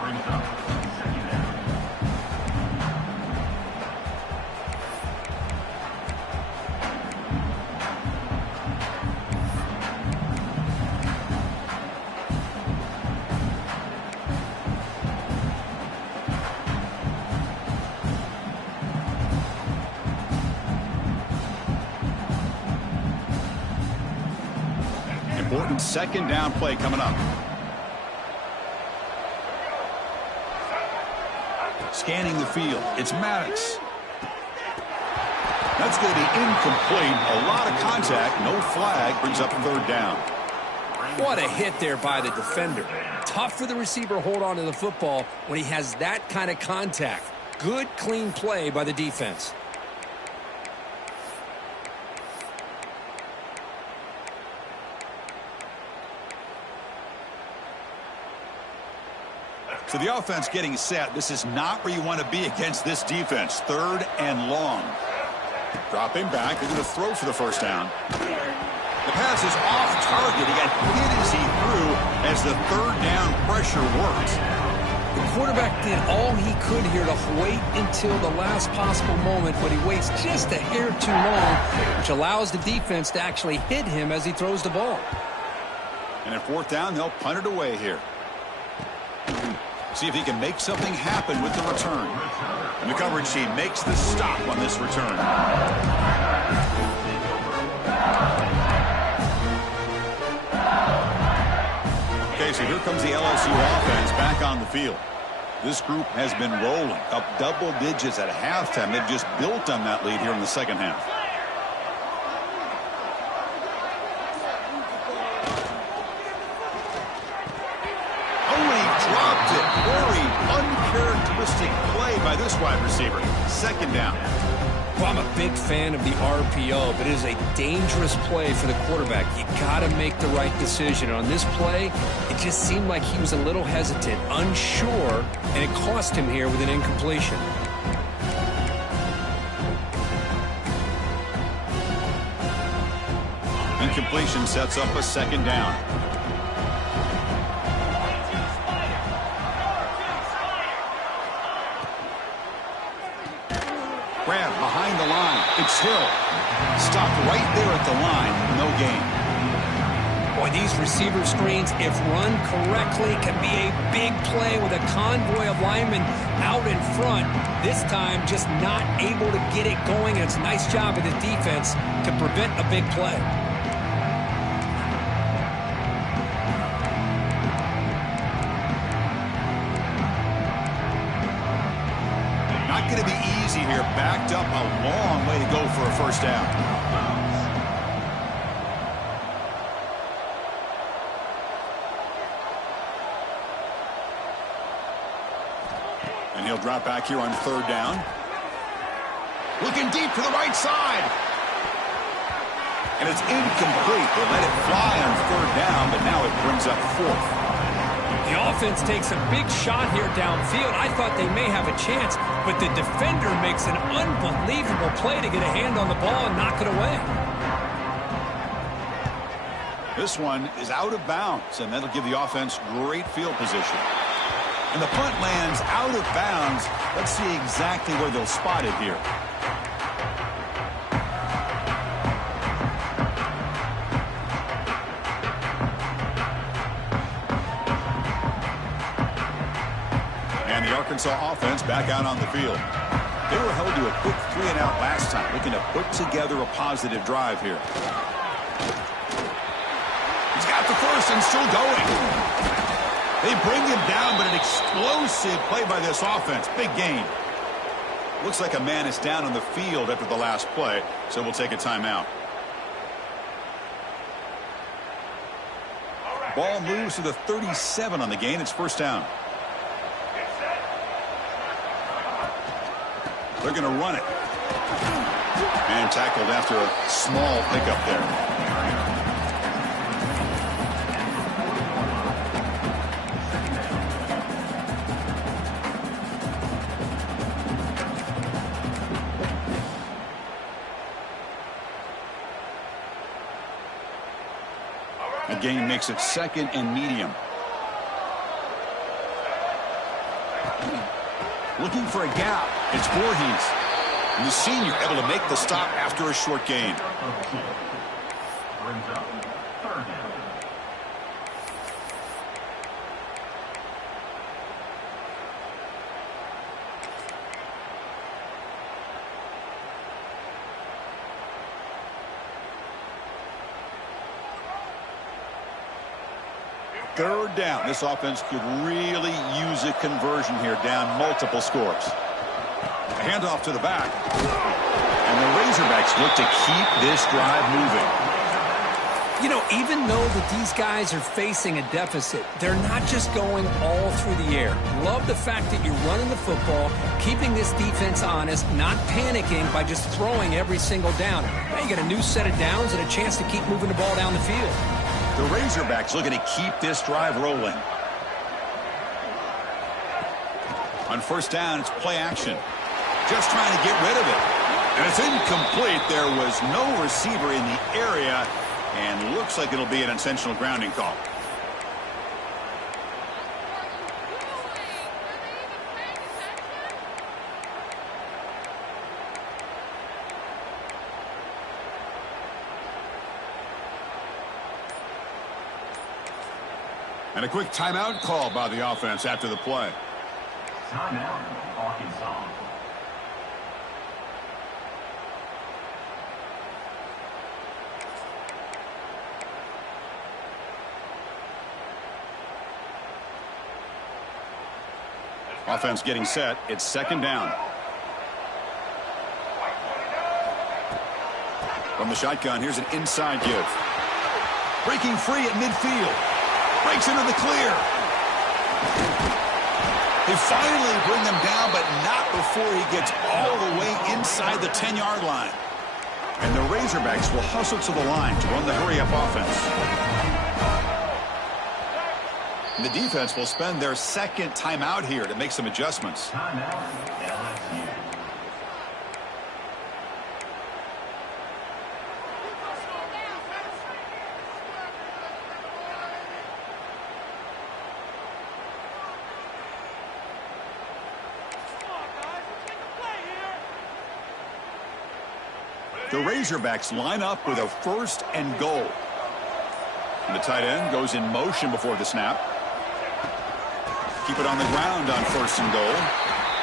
Brings up second down. Important second down play coming up. Scanning the field. It's Maddox. That's going to be incomplete. A lot of contact. No flag. Brings up 3rd down. What a hit there by the defender. Tough for the receiver to hold on to the football when he has that kind of contact. Good, clean play by the defense. So the offense getting set. This is not where you want to be against this defense. 3rd and long. Dropping back. They're going to throw for the 1st down. The pass is off target. He got hit as he threw as the 3rd down pressure works. The quarterback did all he could here to wait until the last possible moment, but he waits just a hair too long, which allows the defense to actually hit him as he throws the ball. And at 4th down, they'll punt it away here. See if he can make something happen with the return. And the coverage team makes the stop on this return. Okay, so here comes the LSU offense back on the field. This group has been rolling up double digits at halftime. They've just built on that lead here in the second half. Very uncharacteristic play by this wide receiver. Second down. Well, I'm a big fan of the RPO, but it is a dangerous play for the quarterback. You got to make the right decision. And on this play, it just seemed like he was a little hesitant, unsure, and it cost him here with an incompletion. Incompletion sets up a second down. Grab behind the line. It's Hill. Stopped right there at the line. No gain. Boy, these receiver screens, if run correctly, can be a big play with a convoy of linemen out in front. This time, just not able to get it going. And it's a nice job of the defense to prevent a big play. Not going to be easy here. Backed up a long way to go for a first down. And he'll drop back here on third down. Looking deep to the right side. And it's incomplete. They let it fly on third down, but now it brings up fourth. The offense takes a big shot here downfield. I thought they may have a chance, but the defender makes an unbelievable play to get a hand on the ball and knock it away. This one is out of bounds, and that'll give the offense great field position. And the punt lands out of bounds. Let's see exactly where they'll spot it here. And the Arkansas offense back out on the field. They were held to a quick 3-and-out last time, looking to put together a positive drive here. He's got the first and still going. They bring him down, but an explosive play by this offense. Big gain. Looks like a man is down on the field after the last play, so we'll take a timeout. Ball moves to the 37 on the gain. It's first down. They're going to run it. And tackled after a small pickup there. The gain makes it second and medium. Looking for a gap. It's Voorhees. And the senior able to make the stop after a short gain. Brings up third down. Third down. This offense could really use a conversion here, down multiple scores. A handoff to the back. And the Razorbacks look to keep this drive moving. You know, even though that these guys are facing a deficit, they're not just going all through the air. Love the fact that you're running the football, keeping this defense honest, not panicking by just throwing every single down. Now you got a new set of downs and a chance to keep moving the ball down the field. The Razorbacks looking to keep this drive rolling. On first down, it's play action. Just trying to get rid of it. And it's incomplete. There was no receiver in the area, and looks like it'll be an intentional grounding call. And a quick timeout call by the offense after the play. Timeout, Arkansas. Offense getting set. It's second down. From the shotgun, here's an inside give. Breaking free at midfield. Breaks into the clear. They finally bring him down, but not before he gets all the way inside the 10-yard line. And the Razorbacks will hustle to the line to run the hurry-up offense. And the defense will spend their second timeout here to make some adjustments. Timeout, LSU. The Razorbacks line up with a first and goal. And the tight end goes in motion before the snap. Keep it on the ground on 1st and goal.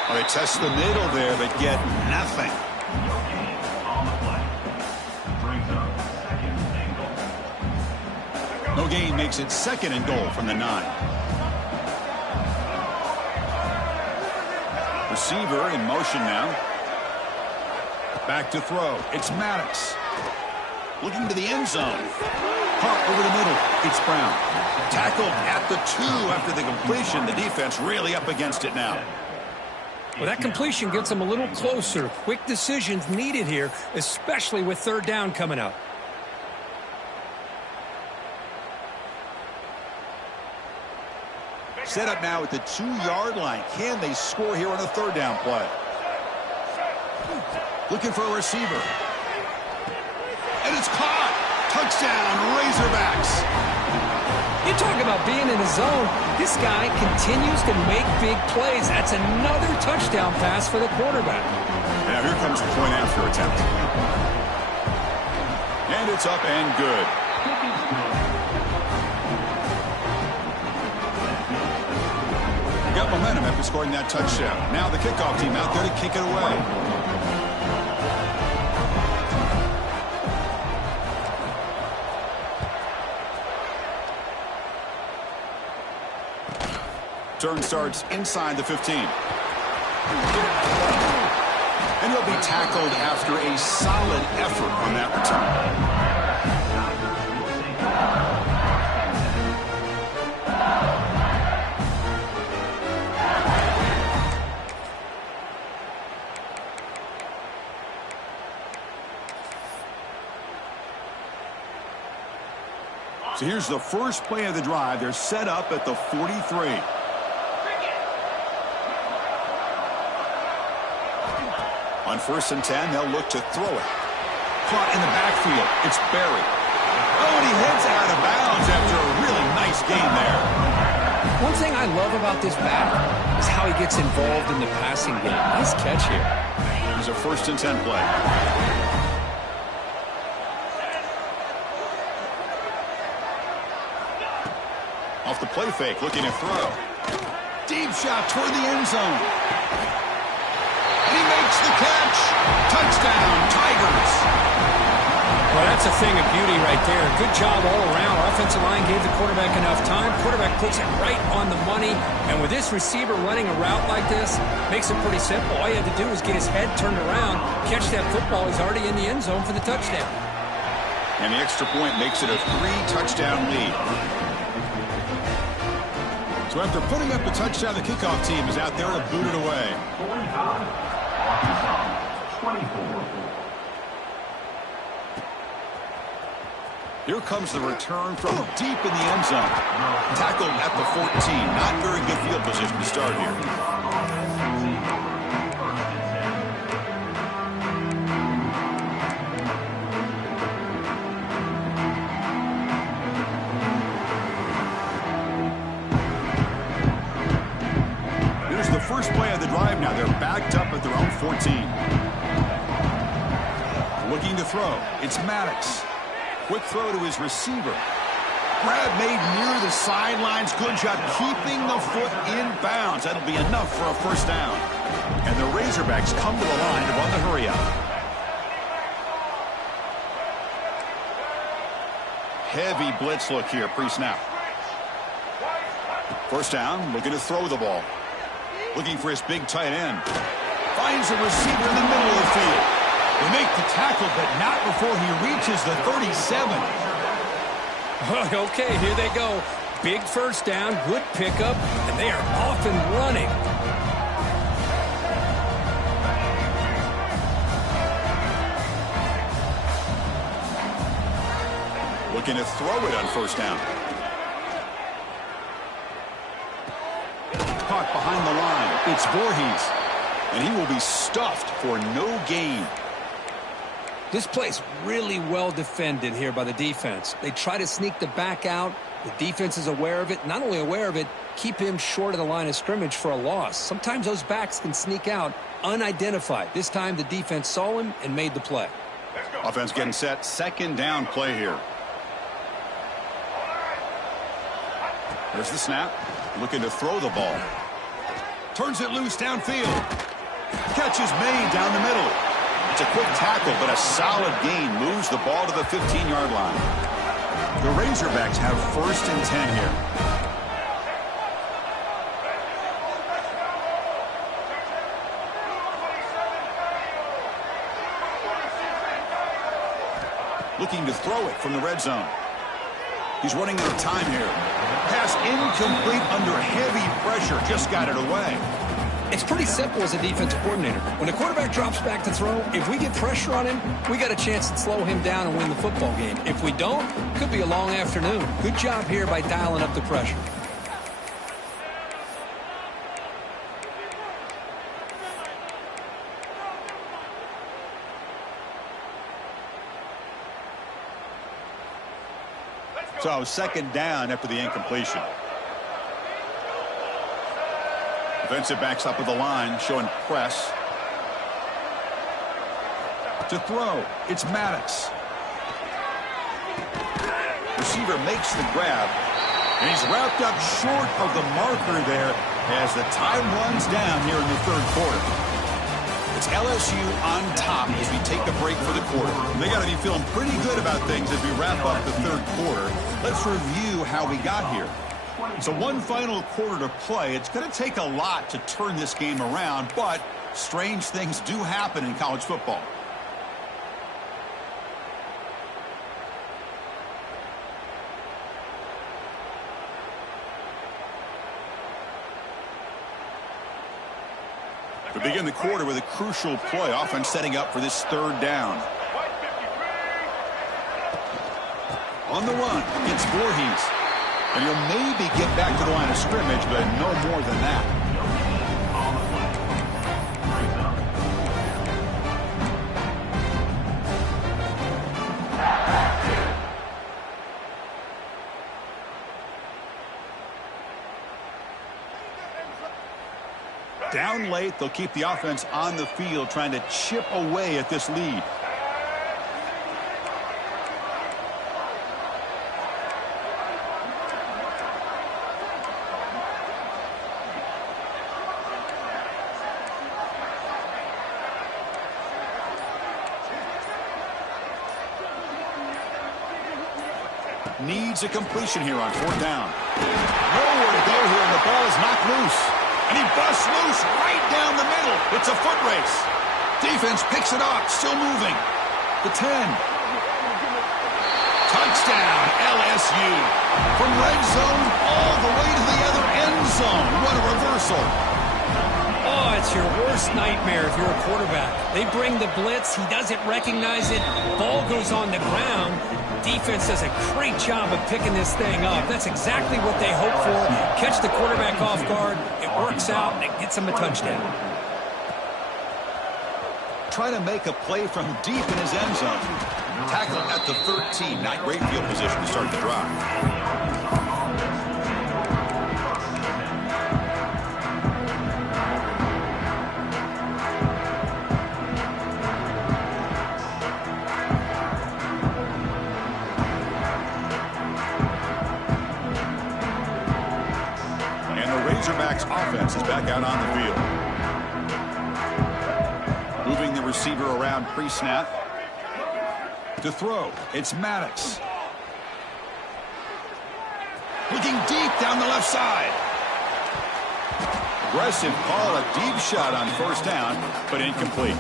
Well, they test the middle there, but get nothing. No gain makes it 2nd and goal from the 9. Receiver in motion now. Back to throw. It's Maddox. Looking to the end zone. Caught over the middle. It's Brown. Tackled at the 2 after the completion. The defense really up against it now. Well, that completion gets them a little closer. Quick decisions needed here, especially with 3rd down coming up. Set up now at the 2-yard line. Can they score here on a 3rd down play? Looking for a receiver. And it's caught. Touchdown, Razorbacks. You talk about being in the zone. This guy continues to make big plays. That's another touchdown pass for the quarterback. Now here comes the point after attempt. And it's up and good. Got momentum after scoring that touchdown. Now the kickoff team out there to kick it away. Turn starts inside the 15. And he'll be tackled after a solid effort on that return. So here's the first play of the drive. They're set up at the 43. On 1st and 10, they'll look to throw it. Caught in the backfield. It's Berry. Oh, and he heads out of bounds after a really nice gain there. One thing I love about this back is how he gets involved in the passing game. Nice catch here. Here's a 1st and 10 play. Off the play fake, looking to throw. Deep shot toward the end zone. He makes the catch. Touchdown, Tigers. Well, that's a thing of beauty right there. Good job all around. Offensive line gave the quarterback enough time. Quarterback puts it right on the money. And with this receiver running a route like this, makes it pretty simple. All you had to do was get his head turned around, catch that football. He's already in the end zone for the touchdown. And the extra point makes it a 3-touchdown lead. So after putting up the touchdown, the kickoff team is out there to boot it away. 24. Here comes the return from deep in the end zone. Tackled at the 14. Not very good field position to start here. First play of the drive now. They're backed up at their own 14. Looking to throw. It's Maddox. Quick throw to his receiver. Grab made near the sidelines. Good job keeping the foot in bounds. That'll be enough for a 1st down. And the Razorbacks come to the line to run the hurry up. Heavy blitz look here pre-snap. 1st down, looking to throw the ball. Looking for his big tight end. Finds a receiver in the middle of the field. They make the tackle, but not before he reaches the 37. Okay, here they go. Big 1st down, good pickup, and they are off and running. Looking to throw it on 1st down. Caught behind the line. It's Voorhees. And he will be stuffed for no gain. This play's really well defended here by the defense. They try to sneak the back out. The defense is aware of it. Not only aware of it, keep him short of the line of scrimmage for a loss. Sometimes those backs can sneak out unidentified. This time the defense saw him and made the play. Offense getting set. 2nd down play here. There's the snap. Looking to throw the ball. Turns it loose downfield. Catch is made down the middle. It's a quick tackle, but a solid gain moves the ball to the 15-yard line. The Razorbacks have 1st and 10 here. Looking to throw it from the red zone. He's running out of time here. Pass incomplete under heavy pressure. Just got it away. It's pretty simple as a defensive coordinator. When the quarterback drops back to throw, if we get pressure on him, we got a chance to slow him down and win the football game. If we don't, it could be a long afternoon. Good job here by dialing up the pressure. So 2nd down after the incompletion. Defensive backs up with the line, showing press. To throw, it's Maddox. Receiver makes the grab, and he's wrapped up short of the marker there as the time runs down here in the 3rd quarter. It's LSU on top as we take a break for the quarter. They got to be feeling pretty good about things as we wrap up the 3rd quarter. Let's review how we got here. So one final quarter to play. It's going to take a lot to turn this game around, but strange things do happen in college football. To begin the quarter with a crucial play, offense setting up for this 3rd down. On the run, it's Voorhees. And he'll maybe get back to the line of scrimmage, but no more than that. Down late, they'll keep the offense on the field, trying to chip away at this lead. Needs a completion here on 4th down. Nowhere to go here, and the ball is knocked loose. And he busts loose right down the middle. It's a foot race. Defense picks it up, still moving. The 10. Touchdown, LSU. From red zone all the way to the other end zone. What a reversal. Oh, it's your worst nightmare if you're a quarterback. They bring the blitz. He doesn't recognize it. Ball goes on the ground. Defense does a great job of picking this thing up. That's exactly what they hope for. Catch the quarterback off guard. It works out, and it gets him a touchdown. Trying to make a play from deep in his end zone. Tackle at the 13. Not great field position to start the drive. Razorbacks offense is back out on the field. Moving the receiver around pre-snap. To throw, it's Maddox. Looking deep down the left side. Aggressive call, a deep shot on 1st down, but incomplete.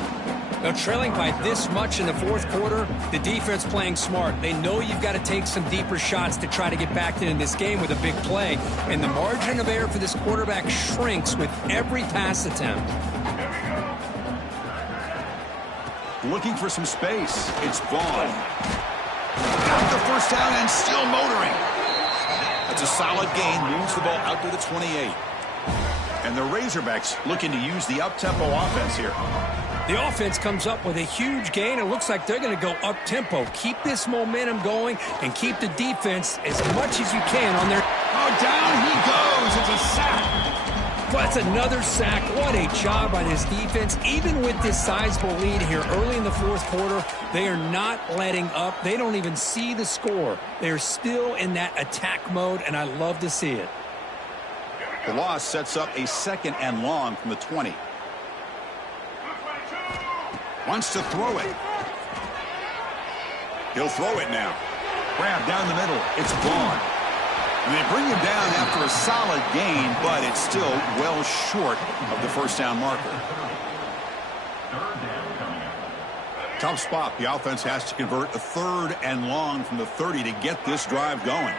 Now, trailing by this much in the 4th quarter, the defense playing smart. They know you've got to take some deeper shots to try to get back in this game with a big play. And the margin of error for this quarterback shrinks with every pass attempt. Looking for some space. It's Vaughn. Got the 1st down and still motoring. That's a solid gain. Moves the ball out to the 28. And the Razorbacks looking to use the up-tempo offense here. The offense comes up with a huge gain. It looks like they're going to go up-tempo. Keep this momentum going and keep the defense as much as you can on their... Oh, down he goes. It's a sack. Well, that's another sack. What a job by this defense. Even with this sizable lead here early in the 4th quarter, they are not letting up. They don't even see the score. They're still in that attack mode, and I love to see it. The loss sets up a 2nd and long from the 20. Wants to throw it. He'll throw it now. Grab down the middle. It's gone. And they bring him down after a solid gain, but it's still well short of the first down marker. Tough spot. The offense has to convert a 3rd and long from the 30 to get this drive going.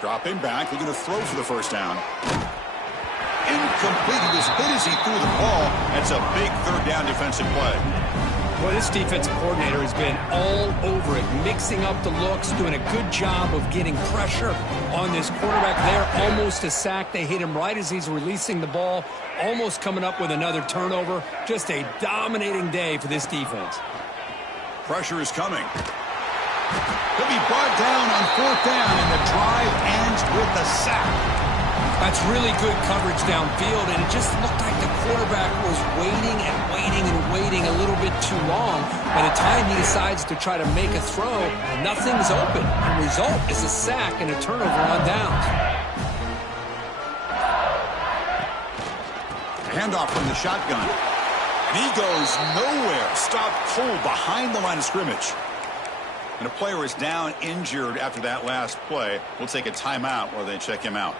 Dropping back. They're going to throw for the first down. Incomplete. He was hit as he threw the ball. That's a big 3rd down defensive play. Well, this defensive coordinator has been all over it, mixing up the looks, doing a good job of getting pressure on this quarterback there. Almost a sack. They hit him right as he's releasing the ball, almost coming up with another turnover. Just a dominating day for this defense. Pressure is coming. He'll be brought down on 4th down, and the drive ends with a sack. That's really good coverage downfield, and it just looked like the quarterback was waiting and waiting and waiting a little bit too long. By the time he decides to try to make a throw, nothing's open. The result is a sack and a turnover on downs. Handoff from the shotgun. And he goes nowhere. Stopped cold behind the line of scrimmage. And a player is down injured after that last play. We'll take a timeout while they check him out.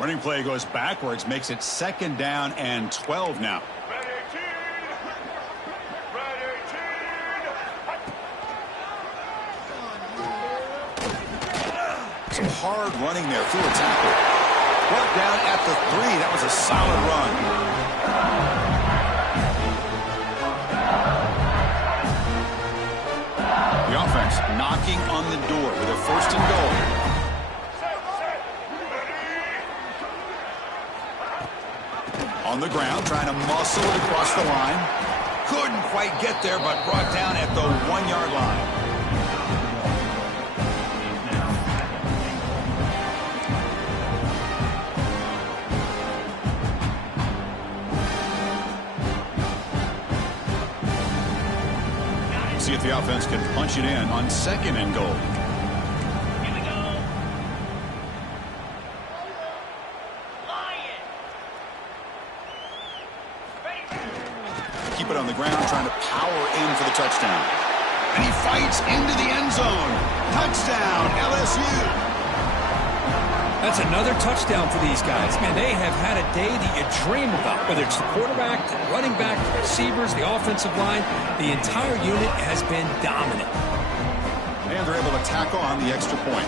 Running play goes backwards, makes it 2nd down and 12 now. Some hard running there through a tackle. Brought down at the 3. That was a solid run. The offense knocking on the door with a 1st and goal. On the ground, trying to muscle it across the line. Couldn't quite get there, but brought down at the 1-yard line. See if the offense can punch it in on 2nd and goal. Keep it on the ground, trying to power in for the touchdown. And he fights into the end zone. Touchdown, LSU. That's another touchdown for these guys. Man, they have had a day that you dream about, whether it's the quarterback, the running back, the receivers, the offensive line. The entire unit has been dominant. And they're able to tackle on the extra point.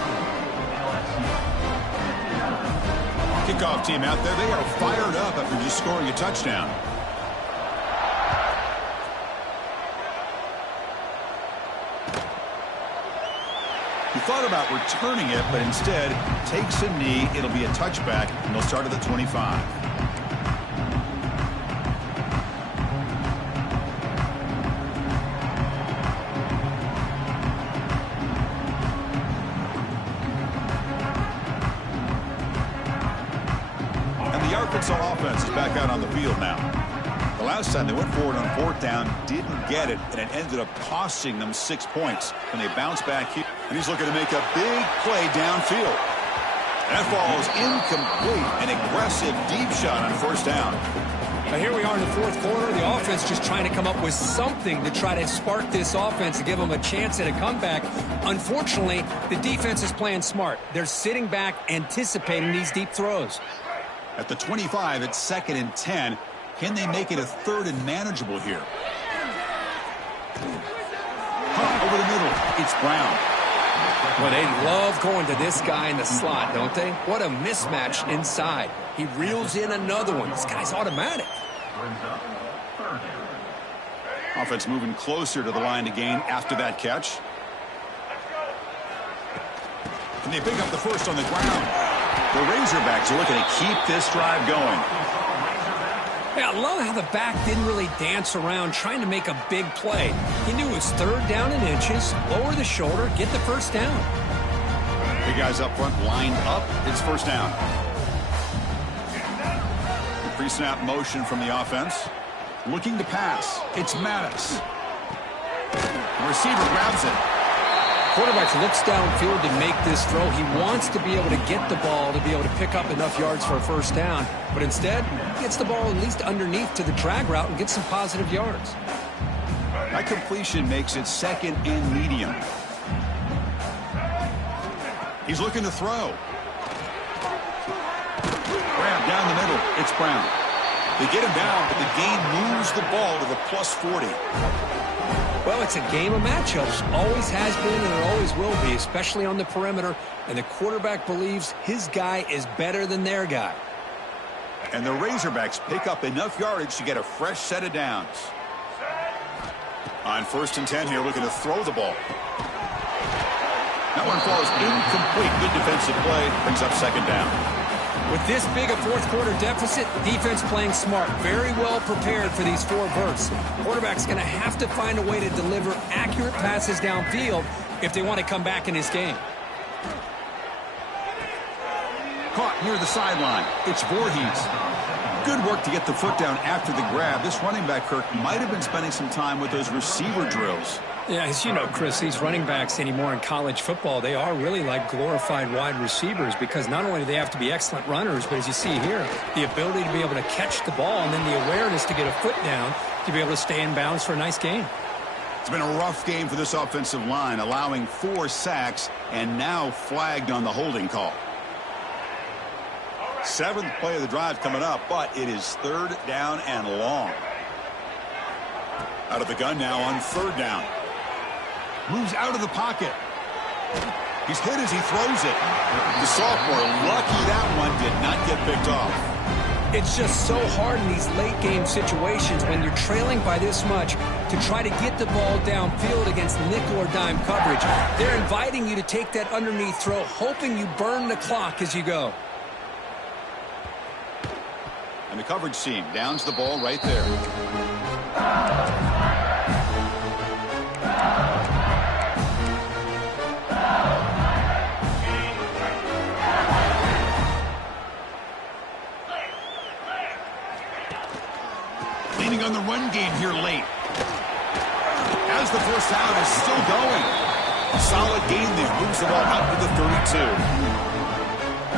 Kickoff team out there. They are fired up after just scoring a touchdown. He thought about returning it, but instead takes a knee. It'll be a touchback, and they'll start at the 25. And the Arkansas offense is back out on the field now. The last time they went forward on 4th down, didn't get it, and it ended up costing them 6 points. And they bounce back here, and he's looking to make a big play downfield. That ball is incomplete. An aggressive deep shot on 1st down. Now here we are in the 4th quarter. The offense just trying to come up with something to try to spark this offense to give them a chance at a comeback. Unfortunately, the defense is playing smart. They're sitting back, anticipating these deep throws. At the 25, it's 2nd and 10. Can they make it a 3rd and manageable here? Over the middle. It's Brown. Well, they love going to this guy in the slot, don't they? What a mismatch inside. He reels in another one. This guy's automatic. Offense moving closer to the line to gain after that catch. Can they pick up the first on the ground? The Razorbacks are looking to keep this drive going. Yeah, I love how the back didn't really dance around trying to make a big play. He knew it was 3rd down and inches, lower the shoulder, get the first down. Big guys up front lined up. It's 1st down. Pre-snap motion from the offense. Looking to pass. It's Mattis. The receiver grabs it. Quarterback looks downfield to make this throw. He wants to be able to get the ball to be able to pick up enough yards for a first down. But instead, he gets the ball at least underneath to the drag route and gets some positive yards. That completion makes it second and medium. He's looking to throw. Grab down the middle. It's Brown. They get him down, but the gain moves the ball to the +40. Well, it's a game of matchups. Always has been and it always will be, especially on the perimeter. And the quarterback believes his guy is better than their guy. And the Razorbacks pick up enough yardage to get a fresh set of downs. On 1st and 10 here, looking to throw the ball. That one falls incomplete. Good defensive play. Brings up second down. With this big a fourth quarter deficit, defense playing smart. Very well prepared for these 4 bursts. Quarterback's going to have to find a way to deliver accurate passes downfield if they want to come back in this game. Caught near the sideline. It's Voorhees. Good work to get the foot down after the grab. This running back, Kirk, might have been spending some time with those receiver drills. Yeah, as you know, Chris, these running backs anymore in college football, they are really like glorified wide receivers because not only do they have to be excellent runners, but as you see here, the ability to be able to catch the ball and then the awareness to get a foot down to be able to stay in bounds for a nice gain. It's been a rough game for this offensive line, allowing 4 sacks and now flagged on the holding call. 7th play of the drive coming up, but it is 3rd down and long. Out of the gun now on 3rd down. Moves out of the pocket. He's hit as he throws it. The sophomore, lucky that one did not get picked off. It's just so hard in these late game situations when you're trailing by this much to try to get the ball downfield against nickel or dime coverage. They're inviting you to take that underneath throw, hoping you burn the clock as you go. And the coverage team downs the ball right there. Leaning on the run game here late. As the first down is still going. A solid gain there. Moves the ball out to the 32.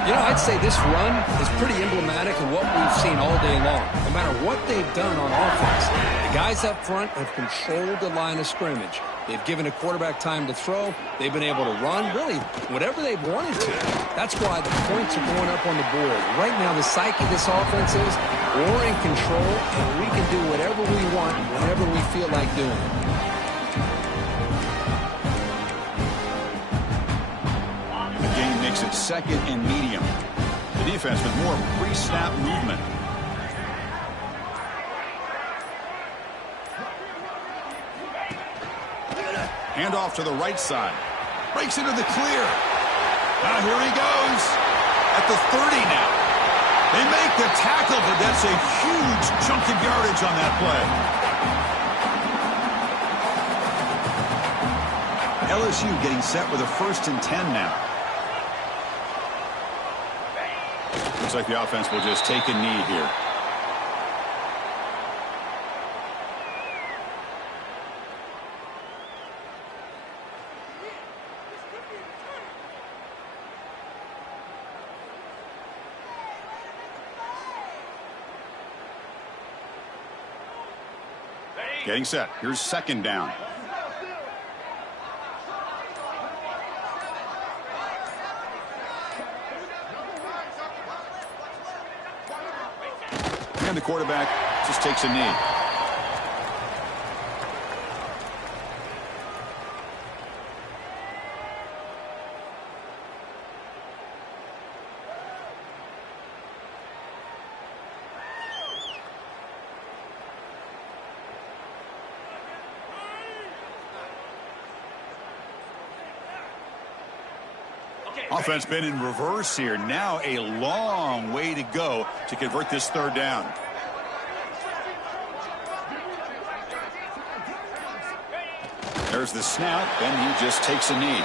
You know, I'd say this run is pretty emblematic of what we've seen all day long. No matter what they've done on offense, the guys up front have controlled the line of scrimmage. They've given a quarterback time to throw. They've been able to run, really, whatever they've wanted to. That's why the points are going up on the board. Right now, the psyche of this offense is we're in control, and we can do whatever we want whenever we feel like doing it. Makes it 2nd and medium. The defense with more pre-snap movement. Hand off to the right side. Breaks into the clear. Now here he goes. At the 30 now. They make the tackle, but that's a huge chunk of yardage on that play. LSU getting set with a 1st and 10 now. Looks like the offense will just take a knee here. Getting set. Here's 2nd down. And the quarterback just takes a knee. Offense been in reverse here. Now a long way to go to convert this 3rd down. There's the snap, and he just takes a knee.